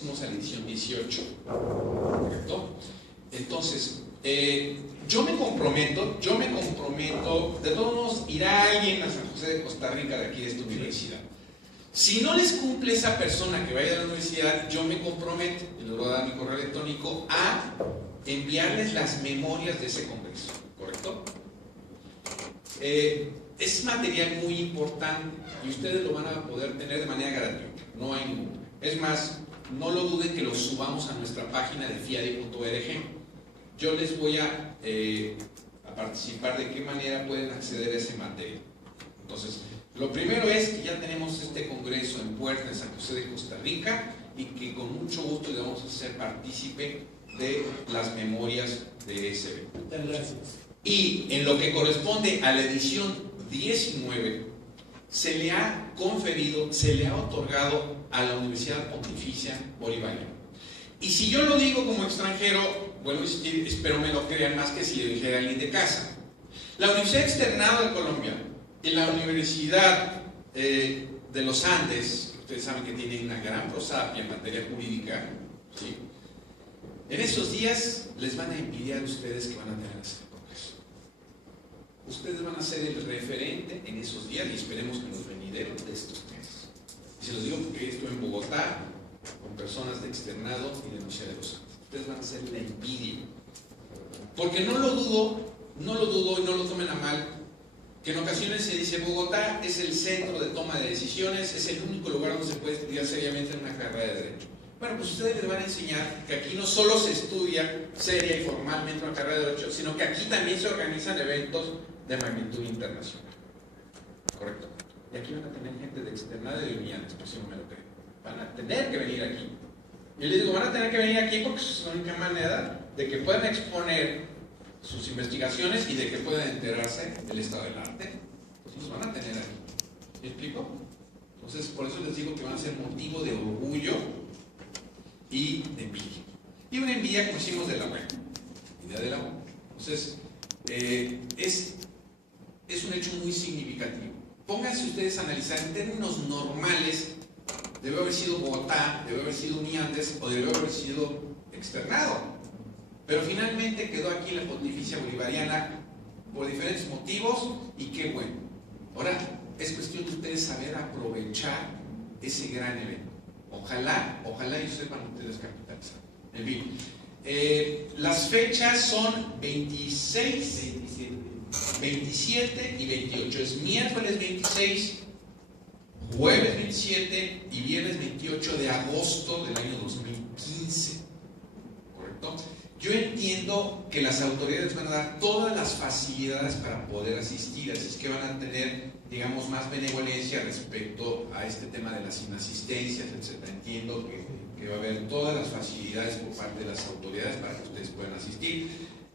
Estamos a la edición 18, ¿correcto? Entonces, yo me comprometo, de todos modos irá alguien a San José de Costa Rica de aquí de esta universidad. Si no les cumple esa persona que vaya a la universidad, yo me comprometo, y les voy a dar mi correo electrónico, a enviarles las memorias de ese congreso, ¿correcto? Es material muy importante y ustedes lo van a poder tener de manera gratuita, no hay ninguna. Es más, no lo duden que lo subamos a nuestra página de fiadi.org. Yo les voy a participar de qué manera pueden acceder a ese material. Entonces, lo primero es que ya tenemos este congreso en puerta en San José de Costa Rica y que con mucho gusto le vamos a hacer partícipe de las memorias de ese evento. Muchas gracias. Y en lo que corresponde a la edición 19, se le ha conferido, se le ha otorgado a la Universidad Pontificia Bolivariana. Y si yo lo digo como extranjero, vuelvo a insistir, espero me lo crean más que si le dijera a alguien de casa. La Universidad Externado de Colombia y la Universidad de los Andes, que ustedes saben que tienen una gran prosapia en materia jurídica, ¿sí? En esos días les van a envidiar a ustedes que van a tener este congreso. Ustedes van a ser el referente en esos días y esperemos que en los venideros de estos meses. Y se los digo porque estuve en Bogotá con personas de Externado y de la Universidad de los Andes. Ustedes van a ser la envidia. Porque no lo dudo y no lo tomen a mal, que en ocasiones se dice Bogotá es el centro de toma de decisiones, es el único lugar donde se puede estudiar seriamente en una carrera de Derecho. Bueno, pues ustedes les van a enseñar que aquí no solo se estudia seria y formalmente una carrera de Derecho, sino que aquí también se organizan eventos de magnitud internacional. ¿Correcto? Y aquí van a tener gente de Externado y de Unidades, por si no me lo creen. Van a tener que venir aquí. Y les digo, van a tener que venir aquí porque es la única manera de que puedan exponer sus investigaciones y de que puedan enterarse del estado del arte. Entonces los van a tener aquí. ¿Me explico? Entonces, por eso les digo que van a ser motivo de orgullo y de envidia. Y una envidia, como decimos, de la buena. Idea de la buena. Entonces, es un hecho muy significativo. Pónganse ustedes a analizar en términos normales. Debe haber sido Bogotá, debe haber sido Uniandes o debe haber sido Externado. Pero finalmente quedó aquí la Pontificia Bolivariana por diferentes motivos y qué bueno. Ahora, es cuestión de ustedes saber aprovechar ese gran evento. Ojalá ellos sepan ustedes capitalizar. En fin, las fechas son 26, 27 y 28. Es miércoles 26, jueves 27 y viernes 28 de agosto del año 2015. ¿Correcto? Yo entiendo que las autoridades van a dar todas las facilidades para poder asistir, así es que van a tener, digamos, más benevolencia respecto a este tema de las inasistencias, etc. Entiendo que va a haber todas las facilidades por parte de las autoridades para que ustedes puedan asistir.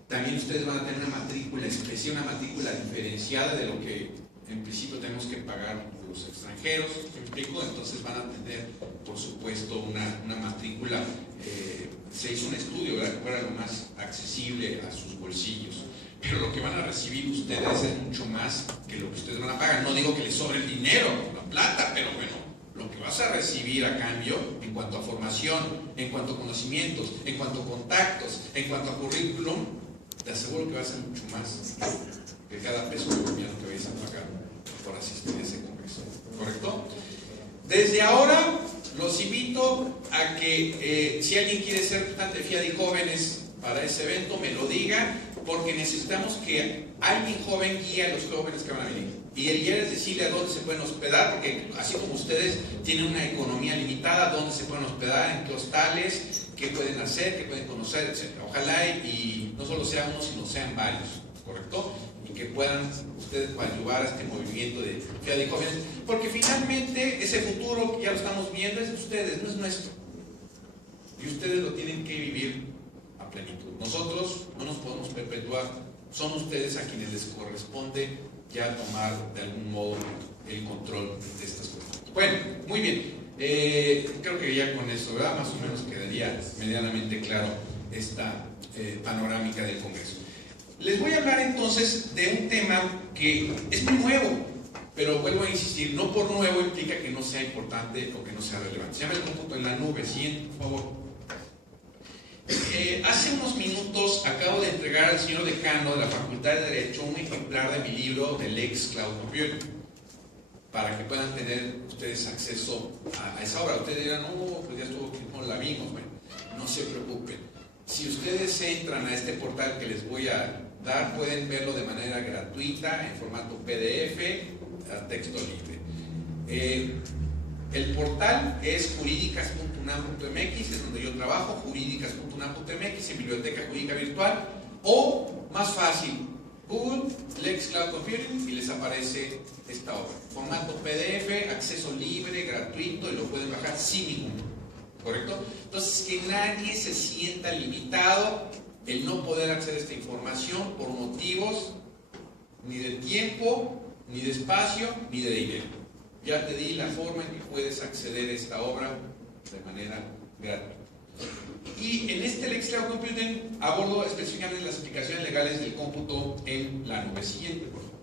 También ustedes van a tener una matrícula especial, una matrícula diferenciada de lo que en principio tenemos que pagar los extranjeros, ¿me explico? Entonces van a tener, por supuesto, una matrícula. Se hizo un estudio, ¿verdad?, que fuera lo más accesible a sus bolsillos. Pero lo que van a recibir ustedes es mucho más que lo que ustedes van a pagar. No digo que les sobre el dinero, la plata, pero bueno, lo que vas a recibir a cambio en cuanto a formación, en cuanto a conocimientos, en cuanto a contactos, en cuanto a currículum, te aseguro que va a ser mucho más que cada peso colombiano que vayas a pagar por asistir a ese congreso. ¿Correcto? Desde ahora los invito a que si alguien quiere ser representante de Fiadi Jóvenes para ese evento, me lo diga, porque necesitamos que alguien joven guíe a los jóvenes que van a venir. Y el guía es decirle a dónde se pueden hospedar, porque así como ustedes tienen una economía limitada, dónde se pueden hospedar, en qué hostales, qué pueden hacer, qué pueden conocer, etc. Ojalá y no solo sea uno, sino sean varios, ¿correcto? Y que puedan ustedes ayudar a este movimiento de Fiadi Jóvenes, porque finalmente ese futuro que ya lo estamos viendo es de ustedes, no es nuestro. Y ustedes lo tienen que vivir a plenitud. Nosotros no nos podemos perpetuar, son ustedes a quienes les corresponde ya tomar de algún modo el control de estas cosas. Bueno, muy bien. Creo que ya con esto, ¿verdad?, más o menos quedaría medianamente claro esta panorámica del Congreso. Les voy a hablar entonces de un tema que es muy nuevo. Pero vuelvo a insistir, no por nuevo implica que no sea importante o que no sea relevante. Se llama el cómputo en la nube. Siguiente, por favor. Hace unos minutos acabo de entregar al señor decano de la Facultad de Derecho un ejemplar de mi libro de Lex Cloud Computing, para que puedan tener ustedes acceso a esa obra. Ustedes dirán, no, pues ya estuvo, no la vimos. Bueno, no se preocupen. Si ustedes entran a este portal que les voy a dar, pueden verlo de manera gratuita, en formato PDF, a texto libre. El portal es jurídicas.unam.mx, es donde yo trabajo, jurídicas.unam.mx, en Biblioteca Jurídica Virtual, o más fácil, Google, Lex Cloud Computing, y les aparece esta obra. Formato PDF, acceso libre, gratuito, y lo pueden bajar sin ningún, ¿correcto? Entonces, que nadie se sienta limitado el no poder acceder a esta información por motivos ni de tiempo, ni de espacio, ni de dinero. Ya te di la forma en que puedes acceder a esta obra de manera gratuita. Y en este Lex Cloud Computing abordo específicamente las aplicaciones legales del cómputo en la nube. Siguiente, por favor.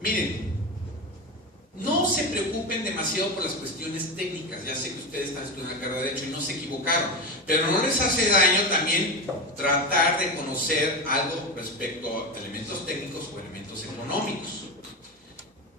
Miren, no se preocupen demasiado por las cuestiones técnicas. Ya sé que ustedes están estudiando la carrera de Derecho y no se equivocaron, pero no les hace daño también tratar de conocer algo respecto a elementos técnicos o elementos económicos.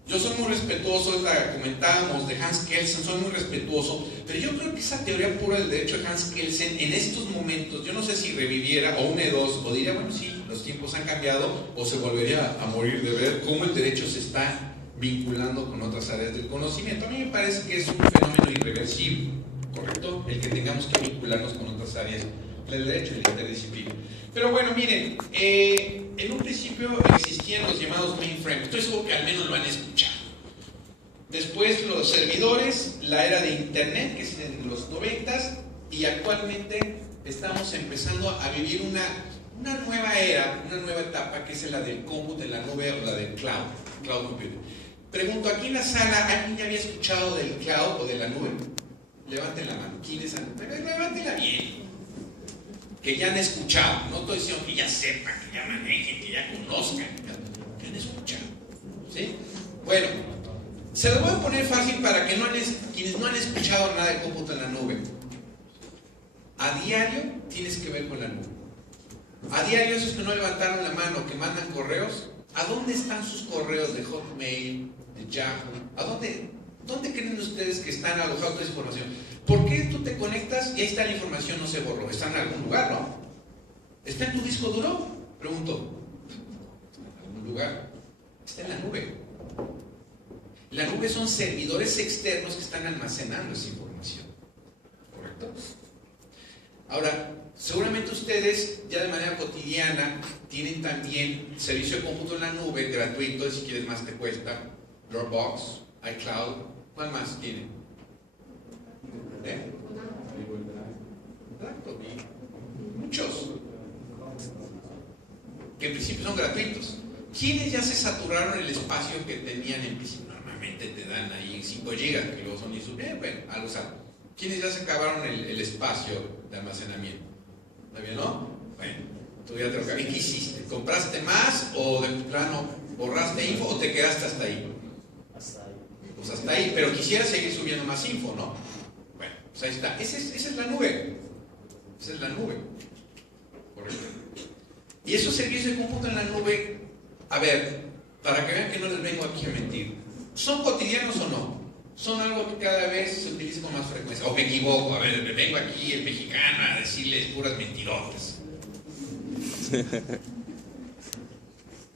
Yo soy muy respetuoso, comentábamos de Hans Kelsen, soy muy respetuoso, pero yo creo que esa teoría pura del derecho de Hans Kelsen en estos momentos, yo no sé si reviviera o une dos, o diría, bueno, sí, los tiempos han cambiado, o se volvería a morir de ver cómo el derecho se está vinculando con otras áreas del conocimiento. A mí me parece que es un fenómeno irreversible, ¿correcto? El que tengamos que vincularnos con otras áreas del derecho y la interdisciplina. Pero bueno, miren, en un principio existían los llamados mainframes. Estoy seguro que al menos lo han escuchado. Después los servidores, la era de Internet, que es en los 90s, y actualmente estamos empezando a vivir una nueva era, una nueva etapa, que es la del cómputo en la nube o la del cloud computing. Pregunto, aquí en la sala, ¿alguien ya había escuchado del cloud o de la nube? Levanten la mano. ¿Quiénes han? Levántenla bien. Que ya han escuchado. No estoy diciendo que ya sepan, que ya manejen, que ya conozcan. Que han escuchado. ¿Sí? Bueno, se lo voy a poner fácil para que quienes no han escuchado nada de cómputo en la nube. A diario tienes que ver con la nube. A diario esos que no levantaron la mano, que mandan correos, ¿a dónde están sus correos de Hotmail, de Yahoo? ¿A dónde creen ustedes que están alojados toda esa información? ¿Por qué tú te conectas y ahí está la información, no se borró? Está en algún lugar, ¿no? ¿Está en tu disco duro? Pregunto. ¿En algún lugar? Está en la nube. La nube son servidores externos que están almacenando esa información. ¿Correcto? Ahora, seguramente ustedes ya de manera cotidiana tienen también servicio de cómputo en la nube gratuito, si quieres más te cuesta, Dropbox, iCloud. ¿Cuál más tienen? Exacto, muchos que en principio son gratuitos. ¿Quiénes ya se saturaron el espacio que tenían en principio? Normalmente te dan ahí 5 gigas, que luego son insuficientes. Bueno, algo saben. ¿Quiénes ya se acabaron el espacio de almacenamiento? ¿Está bien, no? Bueno, tú ya te lo acabé. ¿Qué hiciste? ¿Compraste más o de plano borraste info o te quedaste hasta ahí? Hasta ahí. Pues hasta ahí, pero quisiera seguir subiendo más info, ¿no? Bueno, pues ahí está. Esa es la nube. Esa es la nube. Correcto. Y esos servicios de cómputo en la nube, a ver, para que vean que no les vengo aquí a mentir, ¿son cotidianos o no? Son algo que cada vez se utiliza con más frecuencia. O me equivoco, a ver, me vengo aquí el mexicano a decirles puras mentirotas.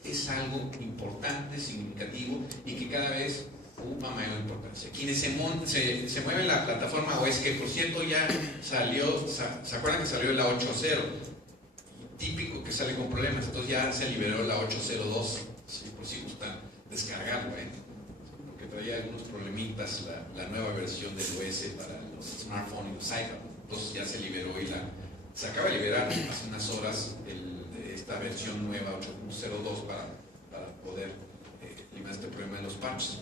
Es algo importante, significativo y que cada vez ocupa mayor importancia. Quienes se mueven la plataforma OS, que por cierto ya salió, ¿se acuerdan que salió la 8.0? Típico que sale con problemas, entonces ya se liberó la 8.02, sí, por si gustan descargarlo, porque traía algunos problemitas la nueva versión del OS para los smartphones y los iPad. Entonces ya se liberó y se acaba de liberar hace unas horas esta versión nueva 8.02 para poder eliminar este problema de los parches.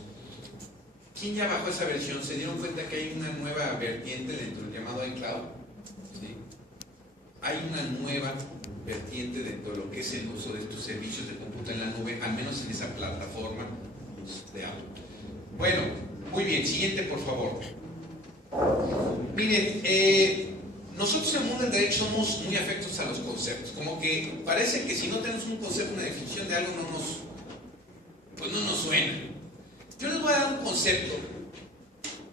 ¿Quién ya bajó esa versión? ¿Se dieron cuenta que hay una nueva vertiente dentro del llamado iCloud? ¿Sí? Hay una nueva vertiente dentro de lo que es el uso de estos servicios de cómputo en la nube, al menos en esa plataforma de Apple. Bueno, muy bien, siguiente por favor. Miren, nosotros en el mundo del derecho somos muy afectos a los conceptos, como que parece que si no tenemos un concepto, una definición de algo, no nos suena. Yo les voy a dar un concepto,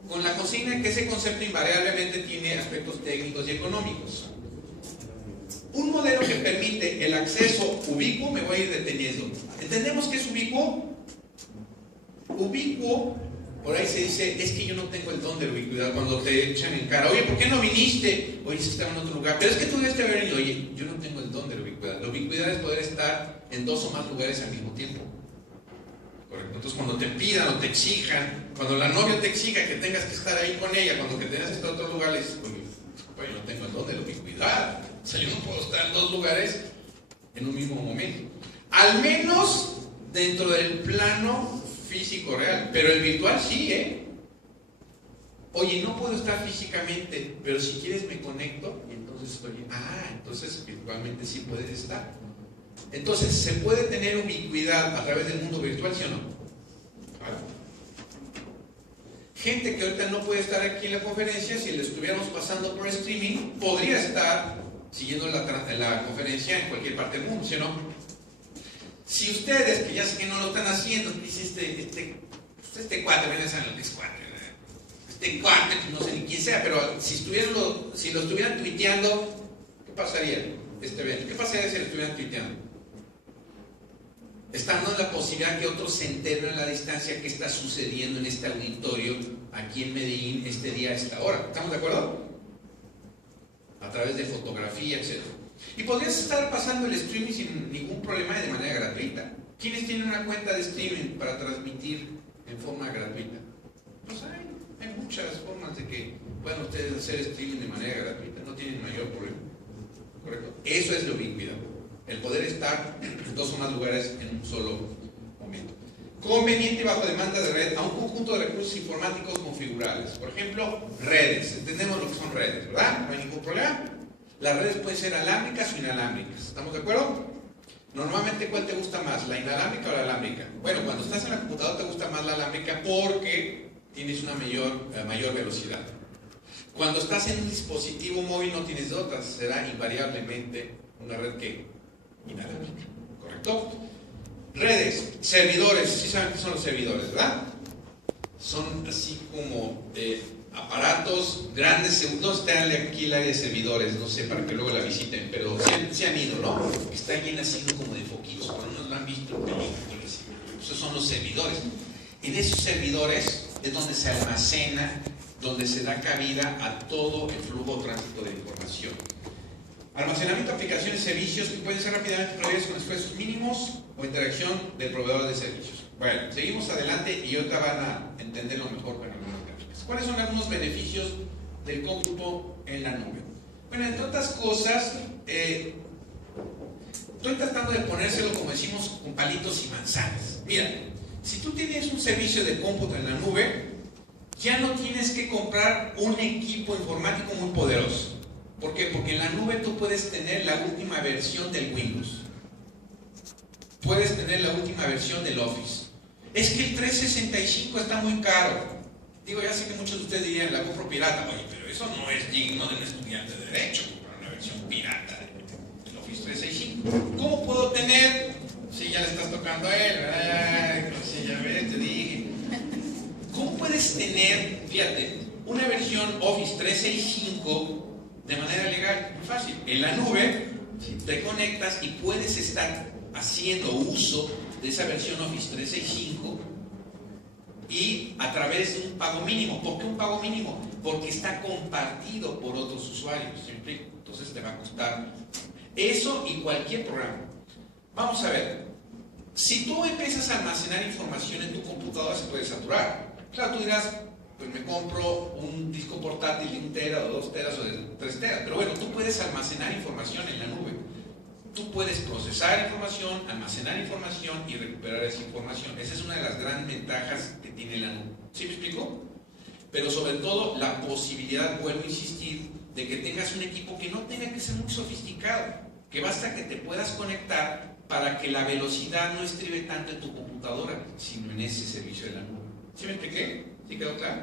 con la consigna que ese concepto invariablemente tiene aspectos técnicos y económicos. Un modelo que permite el acceso ubicuo, me voy a ir deteniendo. ¿Entendemos qué es ubicuo? Ubicuo, por ahí se dice, es que yo no tengo el don de la ubicuidad. Cuando te echan en cara, oye, ¿por qué no viniste? Oye, si estaba en otro lugar, pero es que tú debes haber venido. Oye, yo no tengo el don de la ubicuidad. La ubicuidad es poder estar en 2 o más lugares al mismo tiempo. Correcto. Entonces, cuando te pidan o te exijan, cuando la novia te exija que tengas que estar ahí con ella, cuando que tengas que estar en otro lugar, le dices, oye, yo no tengo el don de la ubicuidad. O sea, yo no puedo estar en 2 lugares en un mismo momento. Al menos dentro del plano físico real, pero el virtual sí, Oye, no puedo estar físicamente, pero si quieres me conecto y entonces estoy. Entonces virtualmente sí puedes estar. Entonces, ¿se puede tener ubicuidad a través del mundo virtual, sí o no? Claro. Gente que ahorita no puede estar aquí en la conferencia, si le estuviéramos pasando por streaming, podría estar siguiendo la conferencia en cualquier parte del mundo, ¿sí o no? Si ustedes, que ya sé que no lo están haciendo, dice este cuate, ven a saber lo que es cuate, este cuate, no sé ni quién sea, pero si lo estuvieran tuiteando, ¿qué pasaría? ¿Qué pasaría si lo estuvieran tuiteando? Estando en la posibilidad que otros se enteren a la distancia qué está sucediendo en este auditorio aquí en Medellín este día a esta hora. ¿Estamos de acuerdo? A través de fotografía, etc. Y podrías estar pasando el streaming sin ningún problema y de manera gratuita. ¿Quiénes tienen una cuenta de streaming para transmitir en forma gratuita? Pues hay muchas formas de que puedan ustedes hacer streaming de manera gratuita, no tienen mayor problema. ¿Correcto? Eso es la ubicuidad, el poder estar en 2 o más lugares en un solo momento. Conveniente y bajo demanda de red a un conjunto de recursos informáticos configurables. Por ejemplo, redes. Entendemos lo que son redes, ¿verdad? No hay ningún problema. Las redes pueden ser alámbricas o inalámbricas. ¿Estamos de acuerdo? Normalmente, ¿cuál te gusta más? ¿La inalámbrica o la alámbrica? Bueno, cuando estás en la computadora te gusta más la alámbrica porque tienes una mayor velocidad. Cuando estás en un dispositivo móvil no tienes de otras, será invariablemente una red que inalámbrica, ¿correcto? Redes, servidores, sí saben qué son los servidores, ¿verdad? Son así como aparatos grandes, no está aquí el área de servidores, no sé, para que luego la visiten, pero se han ido, ¿no? Está llena así como de foquitos, pero no lo han visto en películas. Esos son los servidores. En esos servidores es donde se almacena, donde se da cabida a todo el flujo o tránsito de información. Almacenamiento de aplicaciones y servicios que pueden ser rápidamente proveídos con esfuerzos mínimos o interacción del proveedor de servicios. Bueno, seguimos adelante y ahorita van a entenderlo mejor con algunas gráficas. ¿Cuáles son algunos beneficios del cómputo en la nube? Bueno, entre otras cosas, estoy tratando de ponérselo, como decimos, con palitos y manzanas. Mira, si tú tienes un servicio de cómputo en la nube, ya no tienes que comprar un equipo informático muy poderoso. ¿Por qué? Porque en la nube tú puedes tener la última versión del Windows. Puedes tener la última versión del Office. Es que el 365 está muy caro. Digo, ya sé que muchos de ustedes dirían, la compro pirata. Oye, pero eso no es digno de un estudiante de Derecho, comprar una versión pirata del Office 365. ¿Cómo puedo tener? Si ya le estás tocando a él, ¿verdad? Si ya ves, te dije. ¿Cómo puedes tener, fíjate, una versión Office 365 de manera legal? Muy fácil. En la nube te conectas y puedes estar haciendo uso de esa versión Office 365 y a través de un pago mínimo. ¿Por qué un pago mínimo? Porque está compartido por otros usuarios. ¿Sí? Entonces te va a costar eso y cualquier programa. Vamos a ver. Si tú empiezas a almacenar información en tu computadora, se puede saturar. Claro, tú dirás, pues me compro un disco portátil de 1 tera o 2 teras o de 3 teras. Pero bueno, tú puedes almacenar información en la nube. Tú puedes procesar información, almacenar información y recuperar esa información. Esa es una de las grandes ventajas que tiene la nube. ¿Sí me explico? Pero sobre todo la posibilidad, vuelvo a insistir, de que tengas un equipo que no tenga que ser muy sofisticado. que basta que te puedas conectar para que la velocidad no estribe tanto en tu computadora, sino en ese servicio de la nube. ¿Sí me expliqué? ¿Sí quedó claro?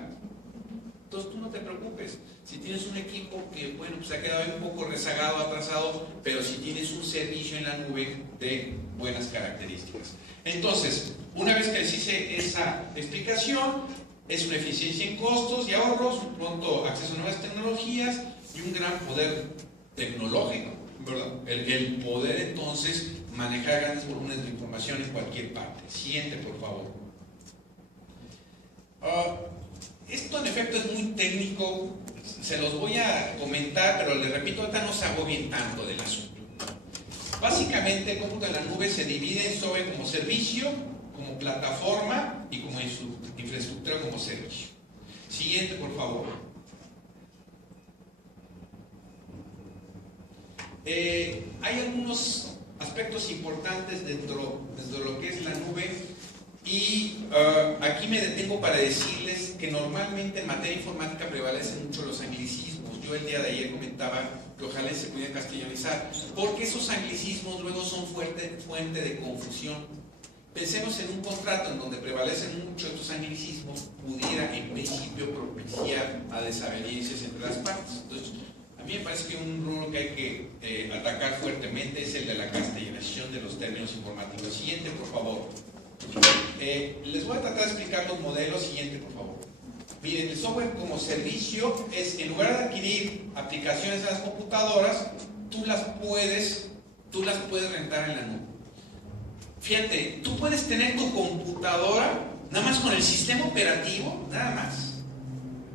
Entonces tú no te preocupes. Si tienes un equipo que, bueno, pues ha quedado un poco rezagado, atrasado, pero si tienes un servicio en la nube de buenas características. Entonces, una vez que les hice esa explicación, es una eficiencia en costos y ahorros, un pronto acceso a nuevas tecnologías y un gran poder tecnológico, ¿verdad? El poder entonces manejar grandes volúmenes de información en cualquier parte. Siguiente, por favor. Esto en efecto es muy técnico, se los voy a comentar, pero les repito, ahorita no se agobien tanto del asunto. Básicamente el cómputo en la nube se divide en software como servicio, como plataforma y como infraestructura como servicio. Siguiente, por favor. Hay algunos aspectos importantes dentro de lo que es la nube. Y aquí me detengo para decirles que normalmente en materia informática prevalecen mucho los anglicismos. Yo el día de ayer comentaba que ojalá se pudieran castellanizar, porque esos anglicismos luego son fuente de confusión. Pensemos en un contrato en donde prevalecen mucho estos anglicismos, pudiera en principio propiciar a desavenencias entre las partes. Entonces, a mí me parece que un rubro que hay que atacar fuertemente es el de la castellanización de los términos informáticos. Siguiente, por favor. Les voy a tratar de explicar los modelos. Siguiente, por favor. Miren, el software como servicio es, en lugar de adquirir aplicaciones en las computadoras, tú las puedes rentar en la nube. Fíjate, tú puedes tener tu computadora nada más con el sistema operativo, nada más,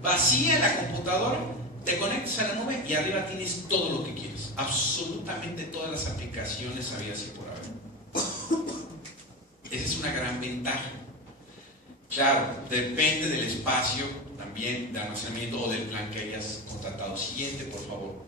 vacía la computadora, te conectas a la nube y arriba tienes todo lo que quieres, absolutamente todas las aplicaciones habidas y por haber. Esa es una gran ventaja. Claro, depende del espacio también de almacenamiento o del plan que hayas contratado. Siguiente, por favor.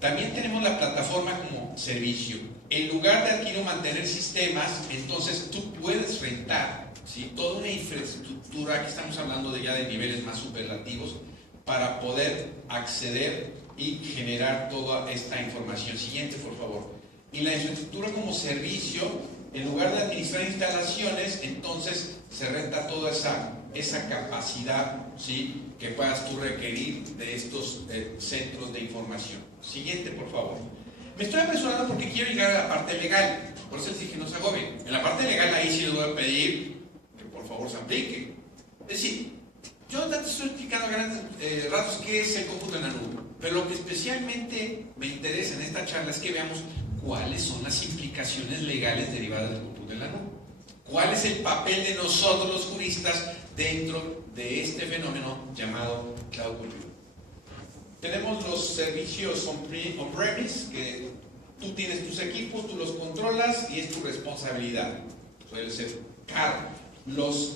También tenemos la plataforma como servicio. En lugar de adquirir o mantener sistemas, entonces tú puedes rentar, ¿sí?, toda una infraestructura. Aquí estamos hablando ya de niveles más superlativos para poder acceder y generar toda esta información. Siguiente, por favor. Y la infraestructura como servicio, en lugar de administrar instalaciones, entonces se renta toda esa capacidad, ¿sí?, que puedas tú requerir de estos centros de información. Siguiente, por favor. Me estoy apresurando porque quiero llegar a la parte legal, por eso les dije no se agobien. En la parte legal ahí sí les voy a pedir que por favor se aplique. Es decir, yo te estoy explicando a grandes rasgos qué es el cómputo en la nube, pero lo que especialmente me interesa en esta charla es que veamos cuáles son las implicaciones legales derivadas del cómputo en la nube. ¿Cuál es el papel de nosotros los juristas dentro de este fenómeno llamado cloud computing? Tenemos los servicios on-premise, que tú tienes tus equipos, tú los controlas y es tu responsabilidad. Suele ser caro. Los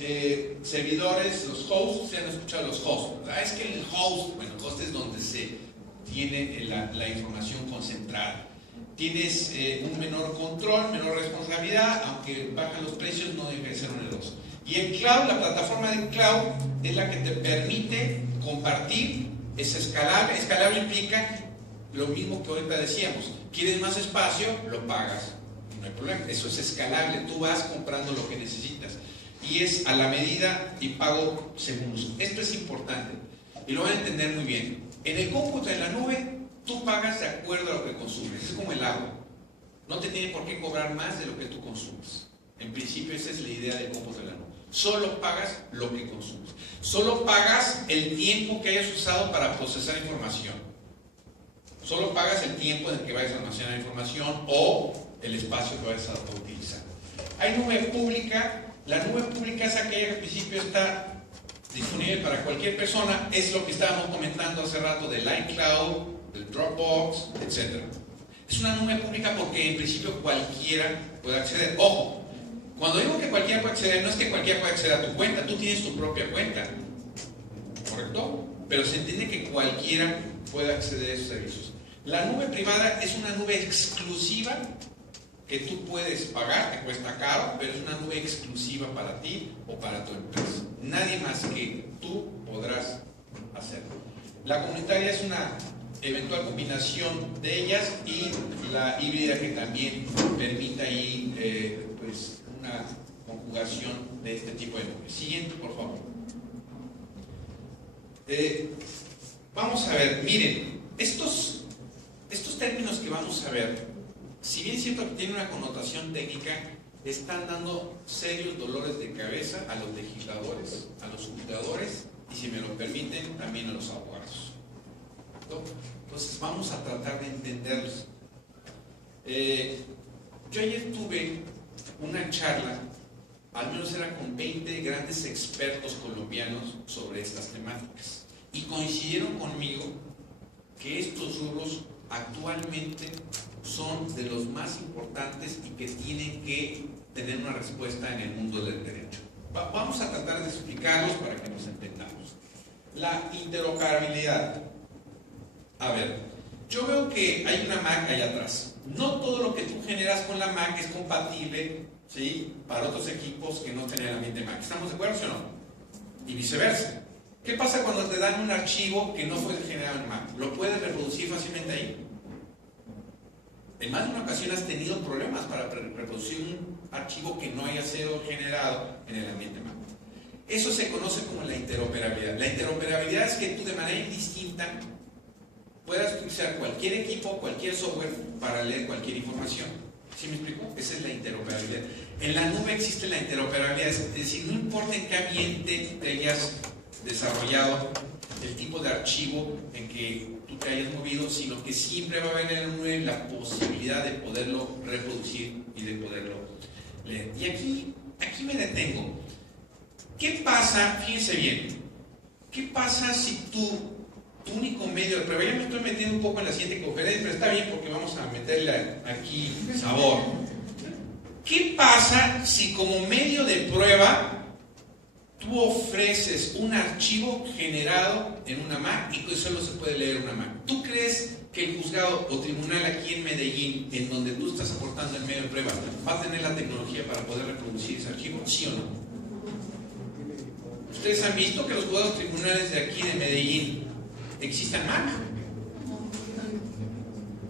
servidores, los hosts, se han escuchado los hosts, ¿verdad? Es que el host, bueno, el host es donde se tiene la información concentrada. Tienes un menor control, menor responsabilidad, aunque bajan los precios, no debe ser oneroso. Y el cloud, la plataforma de cloud, es la que te permite compartir, es escalable. Escalable implica lo mismo que ahorita decíamos. ¿Quieres más espacio? Lo pagas. No hay problema. Eso es escalable. Tú vas comprando lo que necesitas. Y es a la medida y pago según uso. Esto es importante. Y lo van a entender muy bien. En el cómputo en la nube, tú pagas de acuerdo a lo que consumes. Es como el agua. No te tiene por qué cobrar más de lo que tú consumes. En principio esa es la idea del cómputo en la nube. Solo pagas lo que consumes. Solo pagas el tiempo que hayas usado para procesar información. Solo pagas el tiempo en el que vayas a almacenar información o el espacio que vayas a utilizar. Hay nube pública. La nube pública es aquella que al principio está disponible para cualquier persona. Es lo que estábamos comentando hace rato del iCloud, del Dropbox, etc. Es una nube pública porque en principio cualquiera puede acceder. Ojo, cuando digo que cualquiera puede acceder, no es que cualquiera puede acceder a tu cuenta, tú tienes tu propia cuenta, ¿correcto? Pero se entiende que cualquiera puede acceder a esos servicios. La nube privada es una nube exclusiva que tú puedes pagar, te cuesta caro, pero es una nube exclusiva para ti o para tu empresa. Nadie más que tú podrás hacerlo. La comunitaria es una eventual combinación de ellas y la híbrida que también permita ahí pues una conjugación de este tipo de nombres. Siguiente, por favor. Vamos a ver, miren, estos términos que vamos a ver, si bien es cierto que tienen una connotación técnica, están dando serios dolores de cabeza a los legisladores, a los juzgadores y, si me lo permiten, también a los abogados. Entonces vamos a tratar de entenderlos. Yo ayer tuve una charla, al menos era con 20 grandes expertos colombianos sobre estas temáticas, y coincidieron conmigo que estos rubros actualmente son de los más importantes y que tienen que tener una respuesta en el mundo del derecho. Vamos a tratar de explicarlos para que nos entendamos. La interoperabilidad. A ver, yo veo que hay una Mac allá atrás. No todo lo que tú generas con la Mac es compatible, ¿sí?, para otros equipos que no tienen el ambiente Mac. ¿Estamos de acuerdo, sí o no? Y viceversa. ¿Qué pasa cuando te dan un archivo que no fue generado en Mac? ¿Lo puedes reproducir fácilmente ahí? En más de una ocasión has tenido problemas para reproducir un archivo que no haya sido generado en el ambiente Mac. Eso se conoce como la interoperabilidad. La interoperabilidad es que tú de manera indistinta puedas utilizar cualquier equipo, cualquier software para leer cualquier información. ¿Sí me explico? Esa es la interoperabilidad. En la nube existe la interoperabilidad, es decir, no importa en qué ambiente te hayas desarrollado, el tipo de archivo en que tú te hayas movido, sino que siempre va a haber en la nube la posibilidad de poderlo reproducir y de poderlo leer. Y aquí me detengo. ¿Qué pasa? Fíjense bien. ¿Qué pasa si tu único medio de prueba? Ya me estoy metiendo un poco en la siguiente conferencia, pero está bien porque vamos a meterle aquí sabor. ¿Qué pasa si como medio de prueba tú ofreces un archivo generado en una Mac y que solo se puede leer en una Mac? ¿Tú crees que el juzgado o tribunal aquí en Medellín, en donde tú estás aportando el medio de prueba, va a tener la tecnología para poder reproducir ese archivo? ¿Sí o no? ¿Ustedes han visto que los juzgados tribunales de aquí de Medellín existan Mac?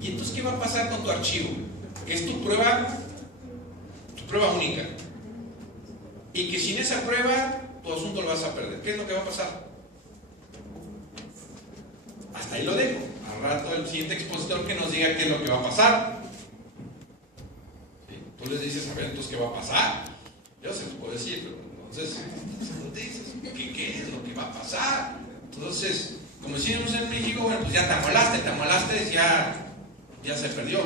¿Y entonces qué va a pasar con tu archivo? Que es tu prueba única. Y que sin esa prueba tu asunto lo vas a perder. ¿Qué es lo que va a pasar? Hasta ahí lo dejo. Al rato el siguiente expositor que nos diga qué es lo que va a pasar. ¿Sí? Tú les dices, a ver, entonces ¿qué va a pasar? Yo se los puedo decir, pero entonces tú dices, ¿qué es lo que va a pasar? Entonces, como decimos en México, bueno, pues ya te amolaste, ya se perdió.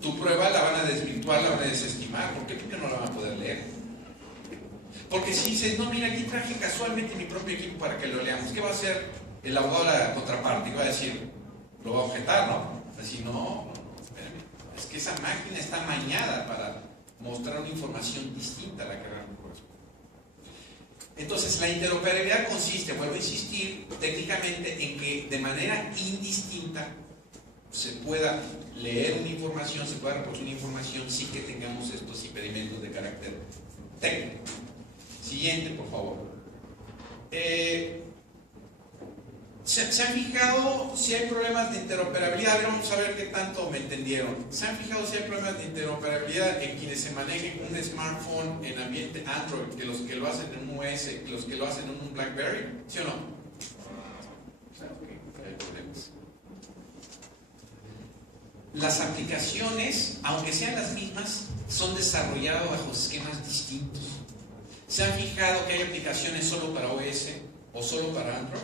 Tu prueba la van a desvirtuar, la van a desestimar. ¿Por qué? Porque no la van a poder leer. Porque si dices, no, mira, aquí traje casualmente mi propio equipo para que lo leamos, ¿qué va a hacer el abogado de la contraparte? ¿Qué va a decir? Lo va a objetar, ¿no? Va a decir, no, espérame, es que esa máquina está amañada para mostrar una información distinta a la que realmente corresponde. Entonces, la interoperabilidad consiste, vuelvo a insistir, técnicamente en que de manera indistinta se pueda leer una información, se pueda reproducir una información sin que tengamos estos impedimentos de carácter técnico. Siguiente, por favor. ¿Se han fijado si hay problemas de interoperabilidad? A ver, vamos a ver qué tanto me entendieron. ¿Se han fijado si hay problemas de interoperabilidad en quienes se manejen un smartphone en ambiente Android, que los que lo hacen en un OS, que los que lo hacen en un BlackBerry? ¿Sí o no? Hay problemas. Las aplicaciones, aunque sean las mismas, son desarrolladas bajo esquemas distintos. ¿Se han fijado que hay aplicaciones solo para OS o solo para Android?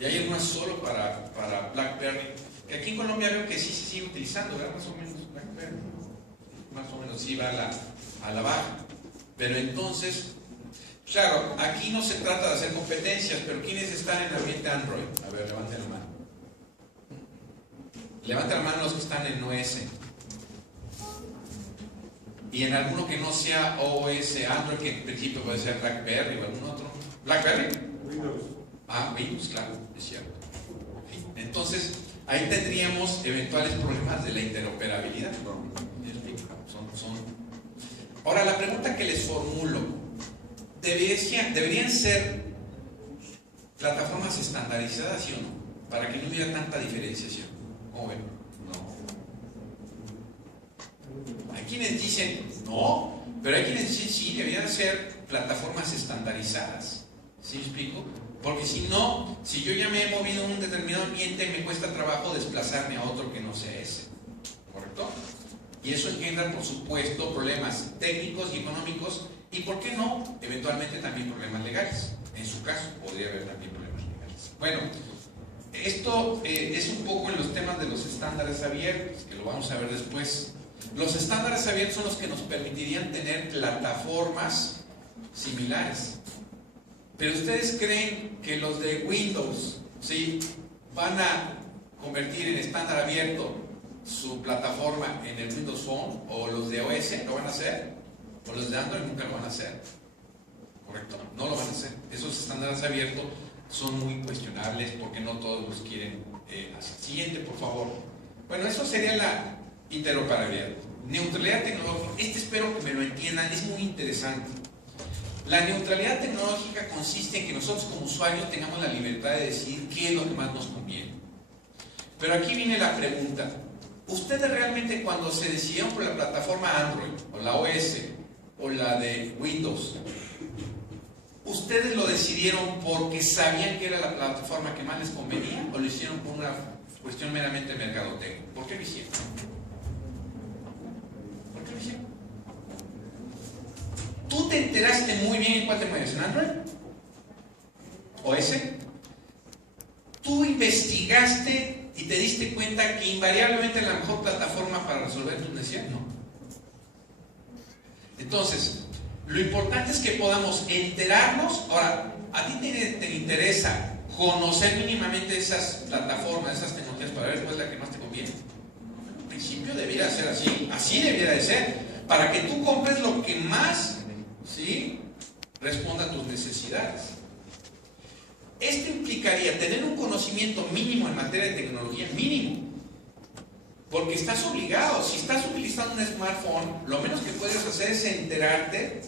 Y hay algunas solo para BlackBerry, que aquí en Colombia veo que sí se sigue utilizando, ¿verdad? Más o menos BlackBerry, más o menos sí va a la baja. Pero entonces, claro, aquí no se trata de hacer competencias, pero ¿quiénes están en el ambiente Android? A ver, levanten la mano. Levanten la mano los que están en OS. Y en alguno que no sea OS Android, que en principio puede ser BlackBerry o algún otro. ¿BlackBerry? Windows. Ah, Windows, claro, es cierto. Entonces, ahí tendríamos eventuales problemas de la interoperabilidad. Ahora, la pregunta que les formulo, ¿deberían ser plataformas estandarizadas, sí o no? Para que no hubiera tanta diferenciación. ¿Cómo ven? No. Hay quienes dicen no, pero hay quienes dicen sí, deberían ser plataformas estandarizadas. ¿Sí me explico? Porque si no, si yo ya me he movido en un determinado ambiente, me cuesta trabajo desplazarme a otro que no sea ese. ¿Correcto? Y eso engendra, por supuesto, problemas técnicos y económicos y, ¿por qué no?, eventualmente también problemas legales. En su caso, podría haber también problemas legales. Bueno, esto es un poco en los temas de los estándares abiertos, que lo vamos a ver después. Los estándares abiertos son los que nos permitirían tener plataformas similares. Pero ustedes creen que los de Windows, ¿sí?, van a convertir en estándar abierto su plataforma en el Windows Phone, o los de OS lo van a hacer, o los de Android nunca lo van a hacer. ¿Correcto? No lo van a hacer. Esos estándares abiertos son muy cuestionables porque no todos los quieren hacer. Siguiente, por favor. Bueno, eso sería la interoperabilidad. Neutralidad tecnológica. Espero que me lo entiendan, es muy interesante. La neutralidad tecnológica consiste en que nosotros como usuarios tengamos la libertad de decidir qué es lo que más nos conviene. Pero aquí viene la pregunta. ¿Ustedes realmente, cuando se decidieron por la plataforma Android, o la OS, o la de Windows, ustedes lo decidieron porque sabían que era la plataforma que más les convenía, o lo hicieron por una cuestión meramente mercadotecnia? ¿Por qué lo hicieron? ¿Por qué lo hicieron? ¿Tú te enteraste muy bien en cuál te mueves? ¿En Android? ¿OS? ¿Tú investigaste y te diste cuenta que invariablemente es la mejor plataforma para resolver tus necesidades? No. Entonces, lo importante es que podamos enterarnos. Ahora, ¿a ti te interesa conocer mínimamente esas plataformas, esas tecnologías, para ver cuál es la que más te conviene? En principio debería ser así. Así debería de ser. Para que tú compres lo que más, ¿sí?, responda a tus necesidades. Esto implicaría tener un conocimiento mínimo en materia de tecnología, mínimo. Porque estás obligado. Si estás utilizando un smartphone, lo menos que puedes hacer es enterarte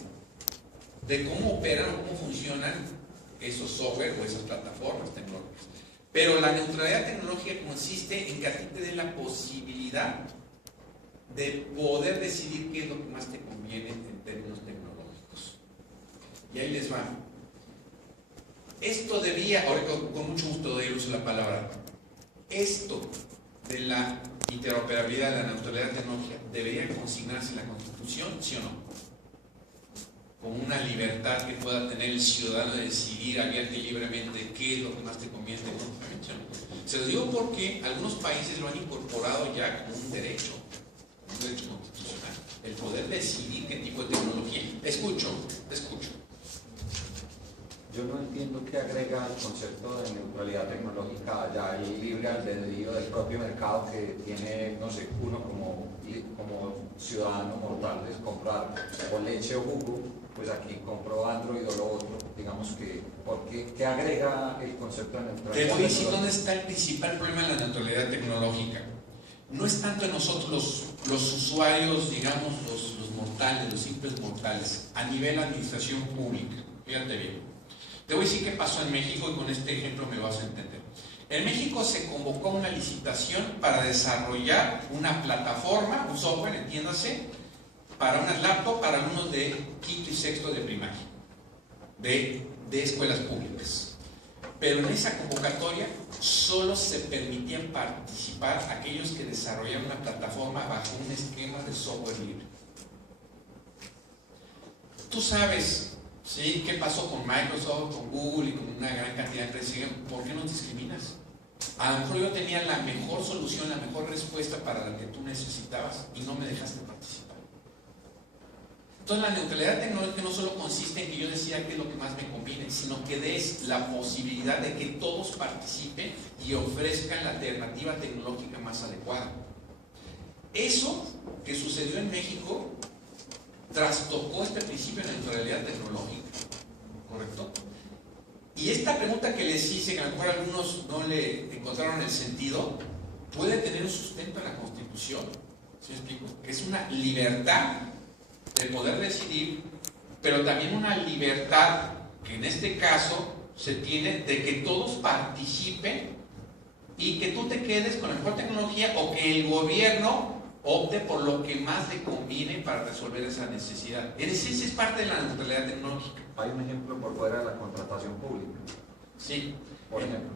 de cómo operan o cómo funcionan esos software o esas plataformas tecnológicas. Pero la neutralidad tecnológica consiste en que a ti te dé la posibilidad de poder decidir qué es lo que más te conviene en términos tecnológicos. Y ahí les va. Esto debía, ahora con mucho gusto doy uso a la palabra, esto de la interoperabilidad, de la neutralidad tecnológica, debería consignarse en la Constitución, ¿sí o no? Como una libertad que pueda tener el ciudadano de decidir abierta y libremente qué es lo que más te conviene tecnológicamente. Se lo digo porque algunos países lo han incorporado ya como un derecho constitucional, el poder decidir qué tipo de tecnología. Te escucho. Yo no entiendo qué agrega el concepto de neutralidad tecnológica ya el libre albedrío del propio mercado que tiene, no sé, uno como ciudadano mortal de comprar o leche o jugo, pues aquí compro Android o lo otro, digamos que, ¿qué agrega el concepto de neutralidad? Te voy a decir dónde está el principal problema de la neutralidad tecnológica. No es tanto en nosotros los usuarios, digamos, los mortales, los simples mortales, a nivel de administración pública. Fíjate bien. Te voy a decir qué pasó en México y con este ejemplo me vas a entender. En México se convocó una licitación para desarrollar una plataforma, un software, entiéndase, para unas laptops para alumnos de quinto y sexto de primaria, de escuelas públicas. Pero en esa convocatoria solo se permitían participar aquellos que desarrollaban una plataforma bajo un esquema de software libre. Tú sabes, ¿sí?, qué pasó con Microsoft, con Google y con una gran cantidad de empresas. ¿Por qué no discriminas? A lo mejor yo tenía la mejor solución, la mejor respuesta para la que tú necesitabas y no me dejaste participar. Entonces la neutralidad tecnológica no solo consiste en que yo decida qué es lo que más me conviene, sino que des la posibilidad de que todos participen y ofrezcan la alternativa tecnológica más adecuada. Eso que sucedió en México trastocó este principio de neutralidad tecnológica, ¿correcto? Y esta pregunta que les hice, que a lo mejor algunos no le encontraron el sentido, puede tener un sustento en la Constitución, ¿sí me explico? Que es una libertad de poder decidir, pero también una libertad que en este caso se tiene de que todos participen y que tú te quedes con la mejor tecnología o que el gobierno opte por lo que más le conviene para resolver esa necesidad. En esencia es parte de la neutralidad tecnológica. Hay un ejemplo por fuera de la contratación pública. Sí. Por ejemplo.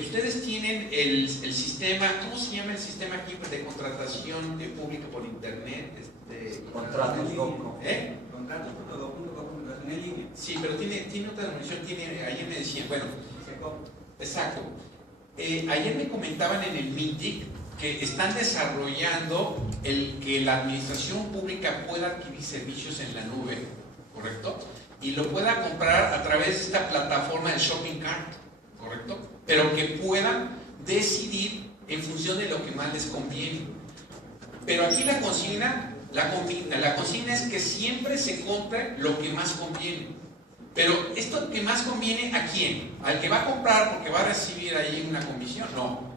Ustedes tienen el sistema, ¿cómo se llama el sistema aquí de contratación pública por internet? Contratos. Contratos, en línea. Sí, pero tiene otra denominación, ayer me decían, bueno, exacto. Ayer me comentaban en el MINTIC que están desarrollando el que la administración pública pueda adquirir servicios en la nube, ¿correcto? Y lo pueda comprar a través de esta plataforma del shopping cart, ¿correcto? Pero que puedan decidir en función de lo que más les conviene. Pero aquí la consigna es que siempre se compre lo que más conviene. Pero esto que más conviene, ¿a quién? ¿Al que va a comprar porque va a recibir ahí una comisión? No.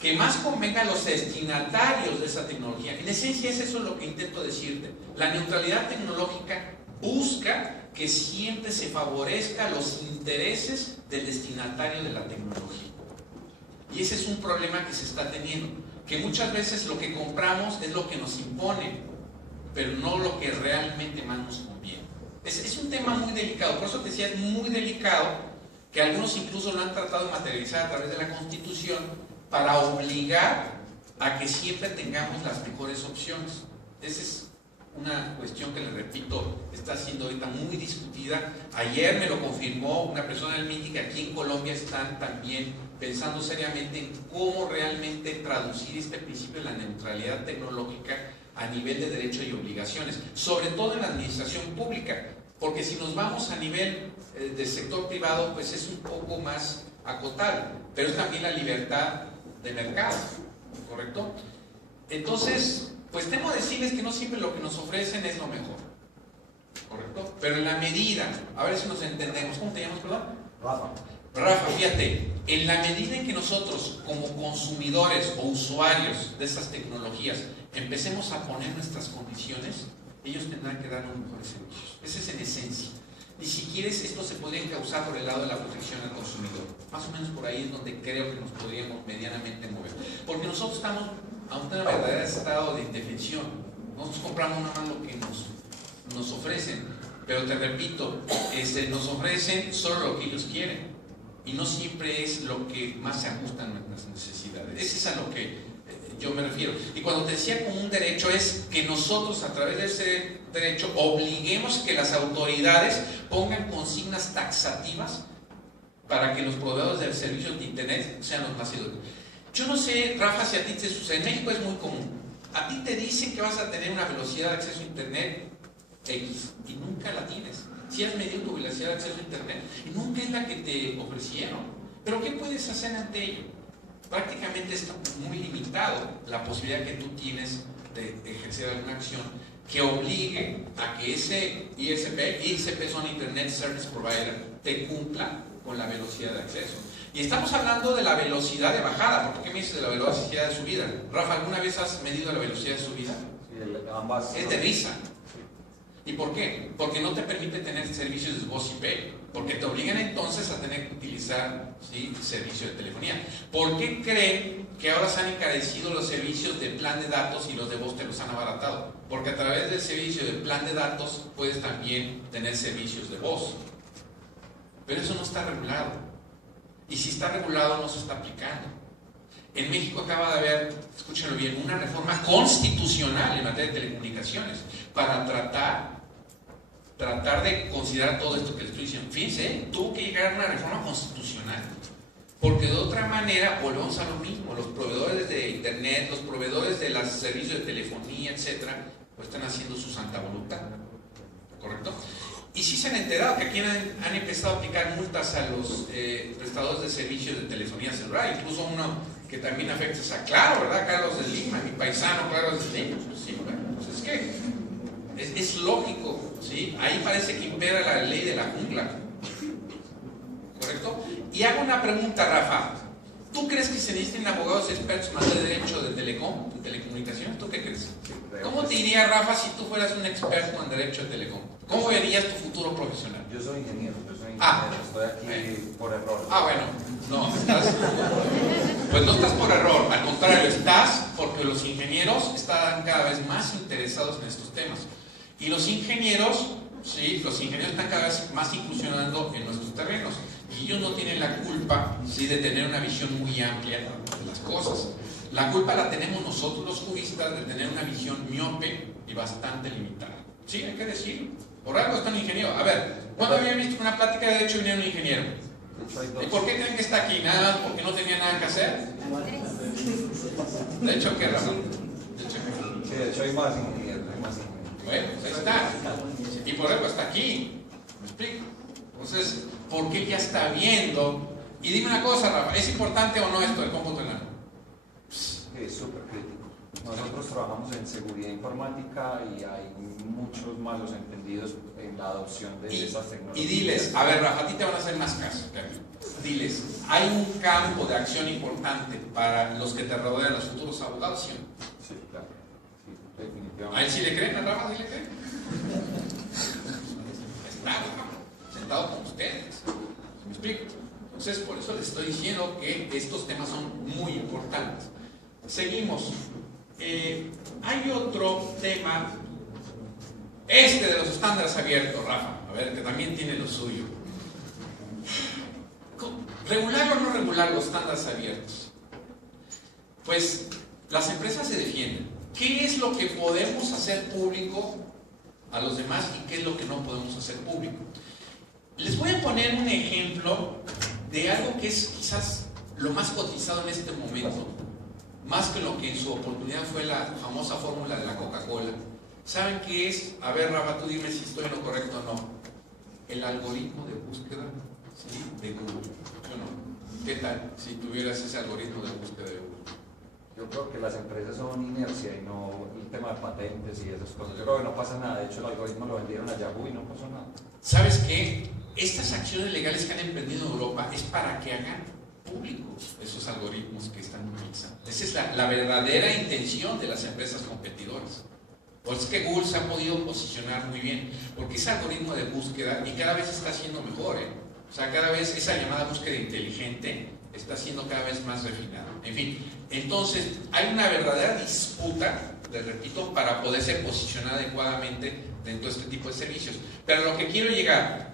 Que más convenga a los destinatarios de esa tecnología. En esencia es eso lo que intento decirte. La neutralidad tecnológica busca que siempre se favorezca los intereses del destinatario de la tecnología. Y ese es un problema que se está teniendo, que muchas veces lo que compramos es lo que nos impone, pero no lo que realmente más nos conviene. Es un tema muy delicado, por eso te decía, es muy delicado, que algunos incluso lo han tratado de materializar a través de la Constitución para obligar a que siempre tengamos las mejores opciones. Esa es una cuestión que, le repito, está siendo ahorita muy discutida. Ayer me lo confirmó una persona del MINTIC, que aquí en Colombia están también pensando seriamente en cómo realmente traducir este principio de la neutralidad tecnológica a nivel de derecho y obligaciones, sobre todo en la administración pública, porque si nos vamos a nivel de sector privado, pues es un poco más acotable, pero es también la libertad de mercado, ¿correcto? Entonces, pues temo decirles que no siempre lo que nos ofrecen es lo mejor, ¿correcto? Pero en la medida, a ver si nos entendemos, ¿cómo te llamas, perdón? Rafa, fíjate, en la medida en que nosotros como consumidores o usuarios de estas tecnologías empecemos a poner nuestras condiciones, ellos tendrán que darnos mejores servicios. Ese es en esencia. Y si quieres, esto se podría encauzar por el lado de la protección al consumidor. Más o menos por ahí es donde creo que nos podríamos medianamente mover. Porque nosotros estamos ante un verdadero estado de indefensión. Nosotros compramos nada más lo que nos ofrecen. Pero te repito, nos ofrecen solo lo que ellos quieren. Y no siempre es lo que más se ajusta a nuestras necesidades. Ese es a lo que yo me refiero. Y cuando te decía como un derecho, es que nosotros a través de ese derecho obliguemos que las autoridades pongan consignas taxativas para que los proveedores de servicios de internet sean los más idóneos. Yo no sé, Rafa, si a ti te sucede. En México es muy común. A ti te dicen que vas a tener una velocidad de acceso a internet X y nunca la tienes. Si has medido tu velocidad de acceso a internet y nunca es la que te ofrecieron. Pero ¿qué puedes hacer ante ello? Prácticamente está muy limitado la posibilidad que tú tienes de ejercer alguna acción que obligue a que ese ISP son Internet Service Provider, te cumpla con la velocidad de acceso. Y estamos hablando de la velocidad de bajada. ¿Por qué me dices de la velocidad de subida? Rafa, ¿alguna vez has medido la velocidad de subida? Sí, ambas. Es de risa. ¿Y por qué? Porque no te permite tener servicios de voz IP, porque te obligan entonces a tener que utilizar, ¿sí?, servicios de telefonía. ¿Por qué creen que ahora se han encarecido los servicios de plan de datos y los de voz te los han abaratado? Porque a través del servicio de plan de datos puedes también tener servicios de voz. Pero eso no está regulado. Y si está regulado, no se está aplicando. En México acaba de haber, escúchenlo bien, una reforma constitucional en materia de telecomunicaciones para tratar de considerar todo esto que les estoy diciendo. Fíjense, tuvo que llegar a una reforma constitucional, porque de otra manera volvemos a lo mismo. Los proveedores de internet, los proveedores de los servicios de telefonía, etcétera, pues están haciendo su santa voluntad, ¿correcto? Y sí se han enterado que aquí han empezado a aplicar multas a los prestadores de servicios de telefonía celular, incluso uno que también afecta a Claro, ¿verdad? Carlos de Lima, mi paisano Carlos de Lima. Pues sí, bueno, pues es que es lógico, ¿sí? Ahí parece que impera la ley de la jungla, ¿correcto? Y hago una pregunta, Rafa. ¿Tú crees que se necesiten abogados expertos en materia de derecho de telecomunicaciones? ¿Tú qué crees? ¿Cómo te iría, Rafa, si tú fueras un experto en derecho de telecom? ¿Cómo verías tu futuro profesional? Yo soy ingeniero. Estoy aquí por error. Bueno, no, pues no estás por error, al contrario, estás porque los ingenieros están cada vez más interesados en estos temas. Y los ingenieros están cada vez más incursionando en nuestros terrenos. Y ellos no tienen la culpa, sí, de tener una visión muy amplia de las cosas. La culpa la tenemos nosotros los juristas de tener una visión miope y bastante limitada. Sí, hay que decir. Por algo está un ingeniero. A ver, ¿cuándo habían visto una plática de derecho y venía un ingeniero? ¿Y por qué creen que está aquí? ¿Nada porque no tenía nada que hacer? De hecho, ¿qué razón? Sí, de hecho hay más ingenieros, Bueno, pues ahí está. Y por algo está aquí. ¿Me explico? Entonces, ¿por qué ya está viendo? Y dime una cosa, Rafa, ¿es importante o no esto del cómputo enano? Es súper crítico. Nosotros trabajamos en seguridad informática y hay muchos malos entendidos en la adopción de esas tecnologías. Y diles, a ver, Rafa, a ti te van a hacer más caso. Diles, ¿hay un campo de acción importante para los que te rodean, los futuros abogados? ¿Sí? Sí, claro. Sí, definitivamente. ¿A él sí le creen? ¿A Rafa sí le creen? Está sentado con ustedes. ¿Me explico? Entonces, por eso les estoy diciendo que estos temas son muy importantes. Seguimos. Hay otro tema, de los estándares abiertos, Rafa, a ver, que también tiene lo suyo. ¿Regular o no regular los estándares abiertos? Pues las empresas se defienden. ¿Qué es lo que podemos hacer público a los demás y qué es lo que no podemos hacer público? Les voy a poner un ejemplo de algo que es quizás lo más cotizado en este momento, más que lo que en su oportunidad fue la famosa fórmula de la Coca-Cola. ¿Saben qué es? A ver, Rafa, tú dime si estoy en lo correcto o no. El algoritmo de búsqueda, ¿sí?, de Google. ¿Sí o no? ¿Qué tal si tuvieras ese algoritmo de búsqueda de Google? Yo creo que las empresas son inercia y no el tema de patentes y esas cosas. Yo creo que no pasa nada. De hecho, el algoritmo lo vendieron a Yahoo y no pasó nada. ¿Sabes qué? Estas acciones legales que han emprendido en Europa es para que hagan públicos esos algoritmos que están utilizando. Esa es la verdadera intención de las empresas competidoras. Por eso es que Google se ha podido posicionar muy bien, porque ese algoritmo de búsqueda, y cada vez está siendo mejor, o sea, cada vez esa llamada búsqueda inteligente está siendo cada vez más refinada. En fin, entonces hay una verdadera disputa, les repito, para poder ser posicionada adecuadamente dentro de este tipo de servicios. Pero a lo que quiero llegar,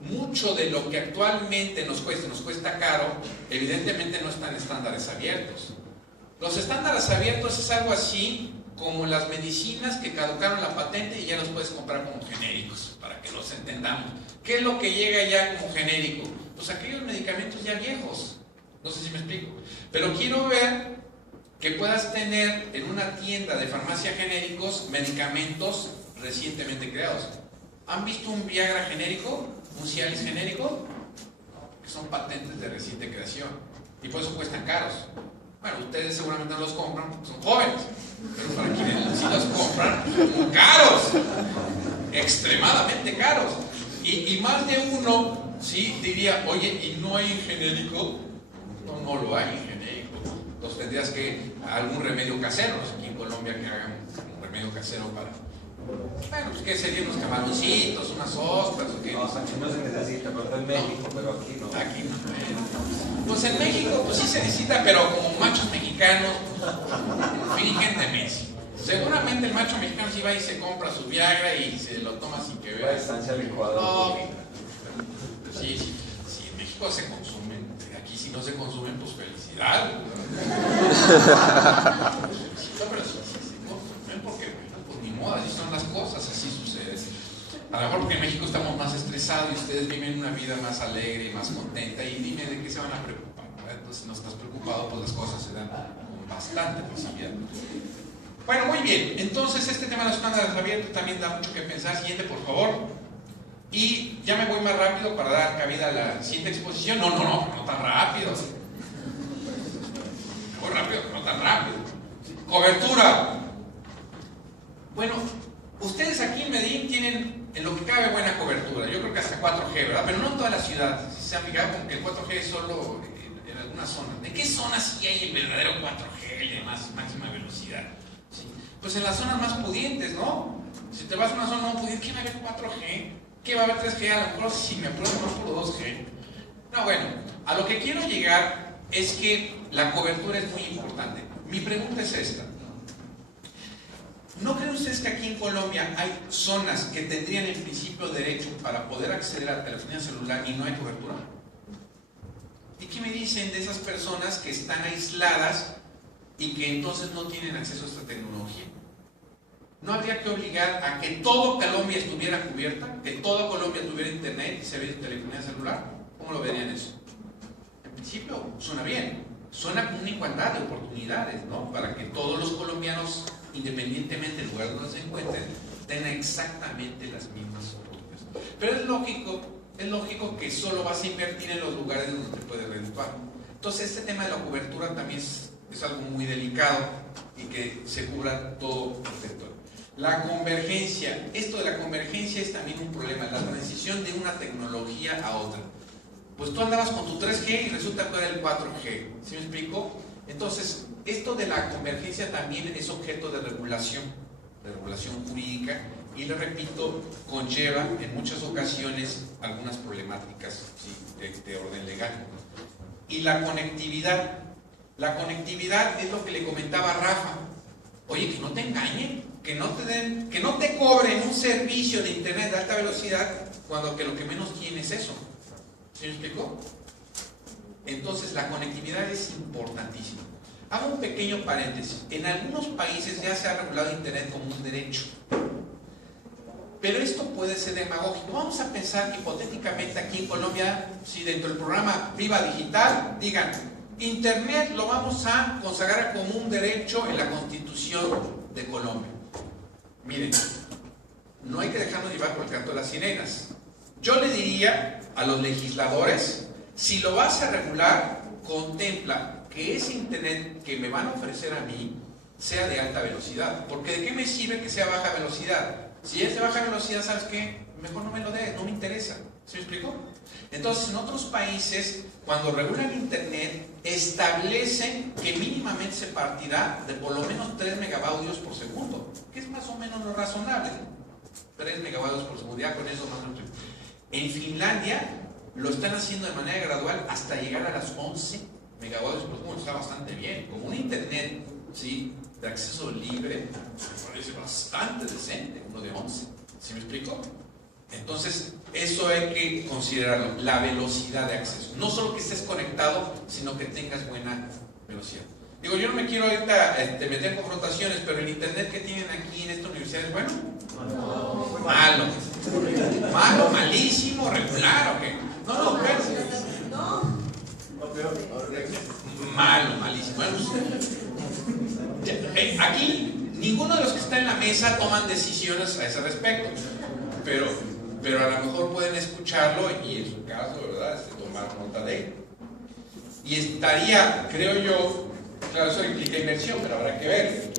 mucho de lo que actualmente nos cuesta caro, evidentemente no están en estándares abiertos. Los estándares abiertos es algo así como las medicinas que caducaron la patente y ya los puedes comprar como genéricos, para que los entendamos. ¿Qué es lo que llega ya como genérico? Pues aquellos medicamentos ya viejos. No sé si me explico. Pero quiero ver que puedas tener en una tienda de farmacia genéricos medicamentos recientemente creados. ¿Han visto un Viagra genérico? ¿Un Cialis genérico? Que son patentes de reciente creación y por eso cuestan caros. Bueno, ustedes seguramente no los compran porque son jóvenes, pero para quienes sí los compran, son caros, extremadamente caros. Y más de uno sí diría, oye, ¿y no hay en genérico? No lo hay en genérico. Entonces tendrías que algún remedio casero, aquí en Colombia que hagan un remedio casero para... Bueno, pues ¿qué serían unos camaroncitos, unas ostras o qué? No, aquí no se necesita, pero en México, pero aquí no. Aquí no. Pues en México pues sí se necesita, pero como machos mexicanos, fingentemente. Seguramente el macho mexicano sí va y se compra su Viagra y se lo toma sin que vea. La distancia al Ecuador. No, sí, en México se consumen. Aquí si no se consumen, pues felicidad. No, pero sí se consumen porque pues ni modo, así son las cosas, así sucede. A lo mejor porque en México estamos más estresados y ustedes viven una vida más alegre y más contenta, y dime de qué se van a preocupar, ¿verdad? Entonces si no estás preocupado, pues las cosas se dan con bastante facilidad. Bueno, muy bien, entonces este tema de los estándares abiertos también da mucho que pensar. Siguiente, por favor. Y ya me voy más rápido para dar cabida a la siguiente exposición. No tan rápido. Muy rápido, no tan rápido. Cobertura. Bueno, ustedes aquí en Medellín tienen en lo que cabe buena cobertura. Yo creo que hasta 4G, ¿verdad? Pero no en toda la ciudad. Se han fijado como que el 4G es solo en algunas zonas. ¿De qué zonas sí hay el verdadero 4G, el de máxima velocidad? ¿Sí? Pues en las zonas más pudientes, ¿no? Si te vas a una zona no pudiente, ¿qué va a haber 4G? ¿Qué va a haber 3G? A lo mejor si me apuro más por 2G. No, bueno, a lo que quiero llegar es que la cobertura es muy importante. Mi pregunta es esta. ¿No creen ustedes que aquí en Colombia hay zonas que tendrían en principio derecho para poder acceder a la telefonía celular y no hay cobertura? ¿Y qué me dicen de esas personas que están aisladas y que entonces no tienen acceso a esta tecnología? ¿No habría que obligar a que todo Colombia estuviera cubierta? ¿Que toda Colombia tuviera internet y servicio de telefonía celular? ¿Cómo lo verían eso? En principio suena bien, suena como una igualdad de oportunidades, ¿no? Para que todos los colombianos, independientemente del lugar donde se encuentren, tengan exactamente las mismas oportunidades. Pero es lógico que solo vas a invertir en los lugares donde te puedes redituar. Entonces este tema de la cobertura también es algo muy delicado y que se cubra todo el territorio. La convergencia, esto de la convergencia es también un problema, la transición de una tecnología a otra. Pues tú andabas con tu 3G y resulta que era el 4G, ¿sí me explico? Entonces, esto de la convergencia también es objeto de regulación jurídica, y le repito, conlleva en muchas ocasiones algunas problemáticas, ¿sí?, de orden legal. Y la conectividad es lo que le comentaba a Rafa. Oye, que no te engañen, que no te cobren un servicio de internet de alta velocidad cuando que lo que menos tiene es eso. ¿Sí me explicó? Entonces la conectividad es importantísima. Hago un pequeño paréntesis. En algunos países ya se ha regulado internet como un derecho. Pero esto puede ser demagógico. Vamos a pensar que hipotéticamente aquí en Colombia, si dentro del programa Viva Digital, digan, internet lo vamos a consagrar como un derecho en la Constitución de Colombia. Miren, no hay que dejarnos llevar por el canto de las sirenas. Yo le diría a los legisladores, si lo vas a regular, contempla que ese internet que me van a ofrecer a mí sea de alta velocidad. Porque ¿de qué me sirve que sea baja velocidad? Si es de baja velocidad, ¿sabes qué? Mejor no me lo des, no me interesa. ¿Sí me explico? Entonces, en otros países, cuando regulan internet, establecen que mínimamente se partirá de por lo menos 3 megabaudios por segundo, que es más o menos lo razonable. 3 megabaudios por segundo, ya con eso más o menos. En Finlandia lo están haciendo de manera gradual hasta llegar a las 11 megabaudios por segundo. Está bastante bien. Con un internet, ¿sí?, de acceso libre, me parece bastante decente, uno de 11. ¿Sí me explico? Entonces, eso hay que considerarlo, la velocidad de acceso. No solo que estés conectado, sino que tengas buena velocidad. Digo, yo no me quiero ahorita meter en confrontaciones, pero el internet que tienen aquí en esta universidad es bueno. Malo. Malo, malísimo, regular, ¿o qué? No, malo, malísimo. Bueno, aquí ninguno de los que está en la mesa toman decisiones a ese respecto, pero a lo mejor pueden escucharlo y en su caso, ¿verdad?, tomar nota de él. Y estaría, creo yo, claro, eso implica inversión, pero habrá que ver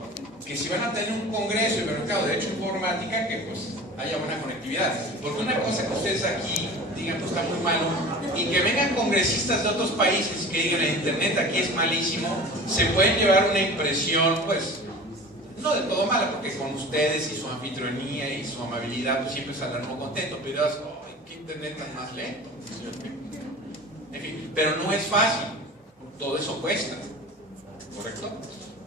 que si van a tener un congreso de mercado de derecho informática, que pues haya buena conectividad. Porque una cosa que ustedes aquí digan pues está muy malo, y que vengan congresistas de otros países que digan el internet aquí es malísimo, se pueden llevar una impresión pues no de todo mala, porque con ustedes y su anfitrionía y su amabilidad pues siempre saldrán muy contentos, pero dirás, ¡ay, qué internet tan más lento! En fin, pero no es fácil, todo eso cuesta, ¿correcto?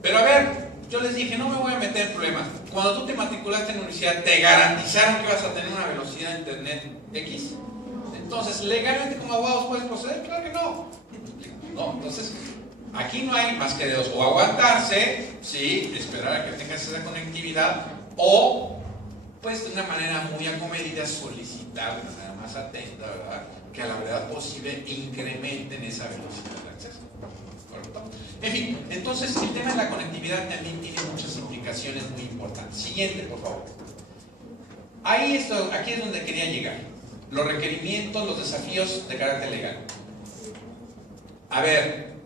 Pero a ver, yo les dije, no me voy a meter en problemas. Cuando tú te matriculaste en la universidad, ¿te garantizaron que vas a tener una velocidad de internet X? Entonces, ¿legalmente como abogados puedes proceder? Claro que no. No, entonces, aquí no hay más que de dos. O aguantarse, sí, esperar a que tengas esa conectividad, o, pues, de una manera muy acomedida, solicitar de manera más atenta, ¿verdad?, que a la verdad posible incrementen esa velocidad de acceso. ¿Correcto? En fin, entonces el tema de la conectividad también tiene muchas implicaciones muy importantes. Siguiente, por favor. Aquí es donde quería llegar. Los requerimientos, los desafíos de carácter legal. A ver,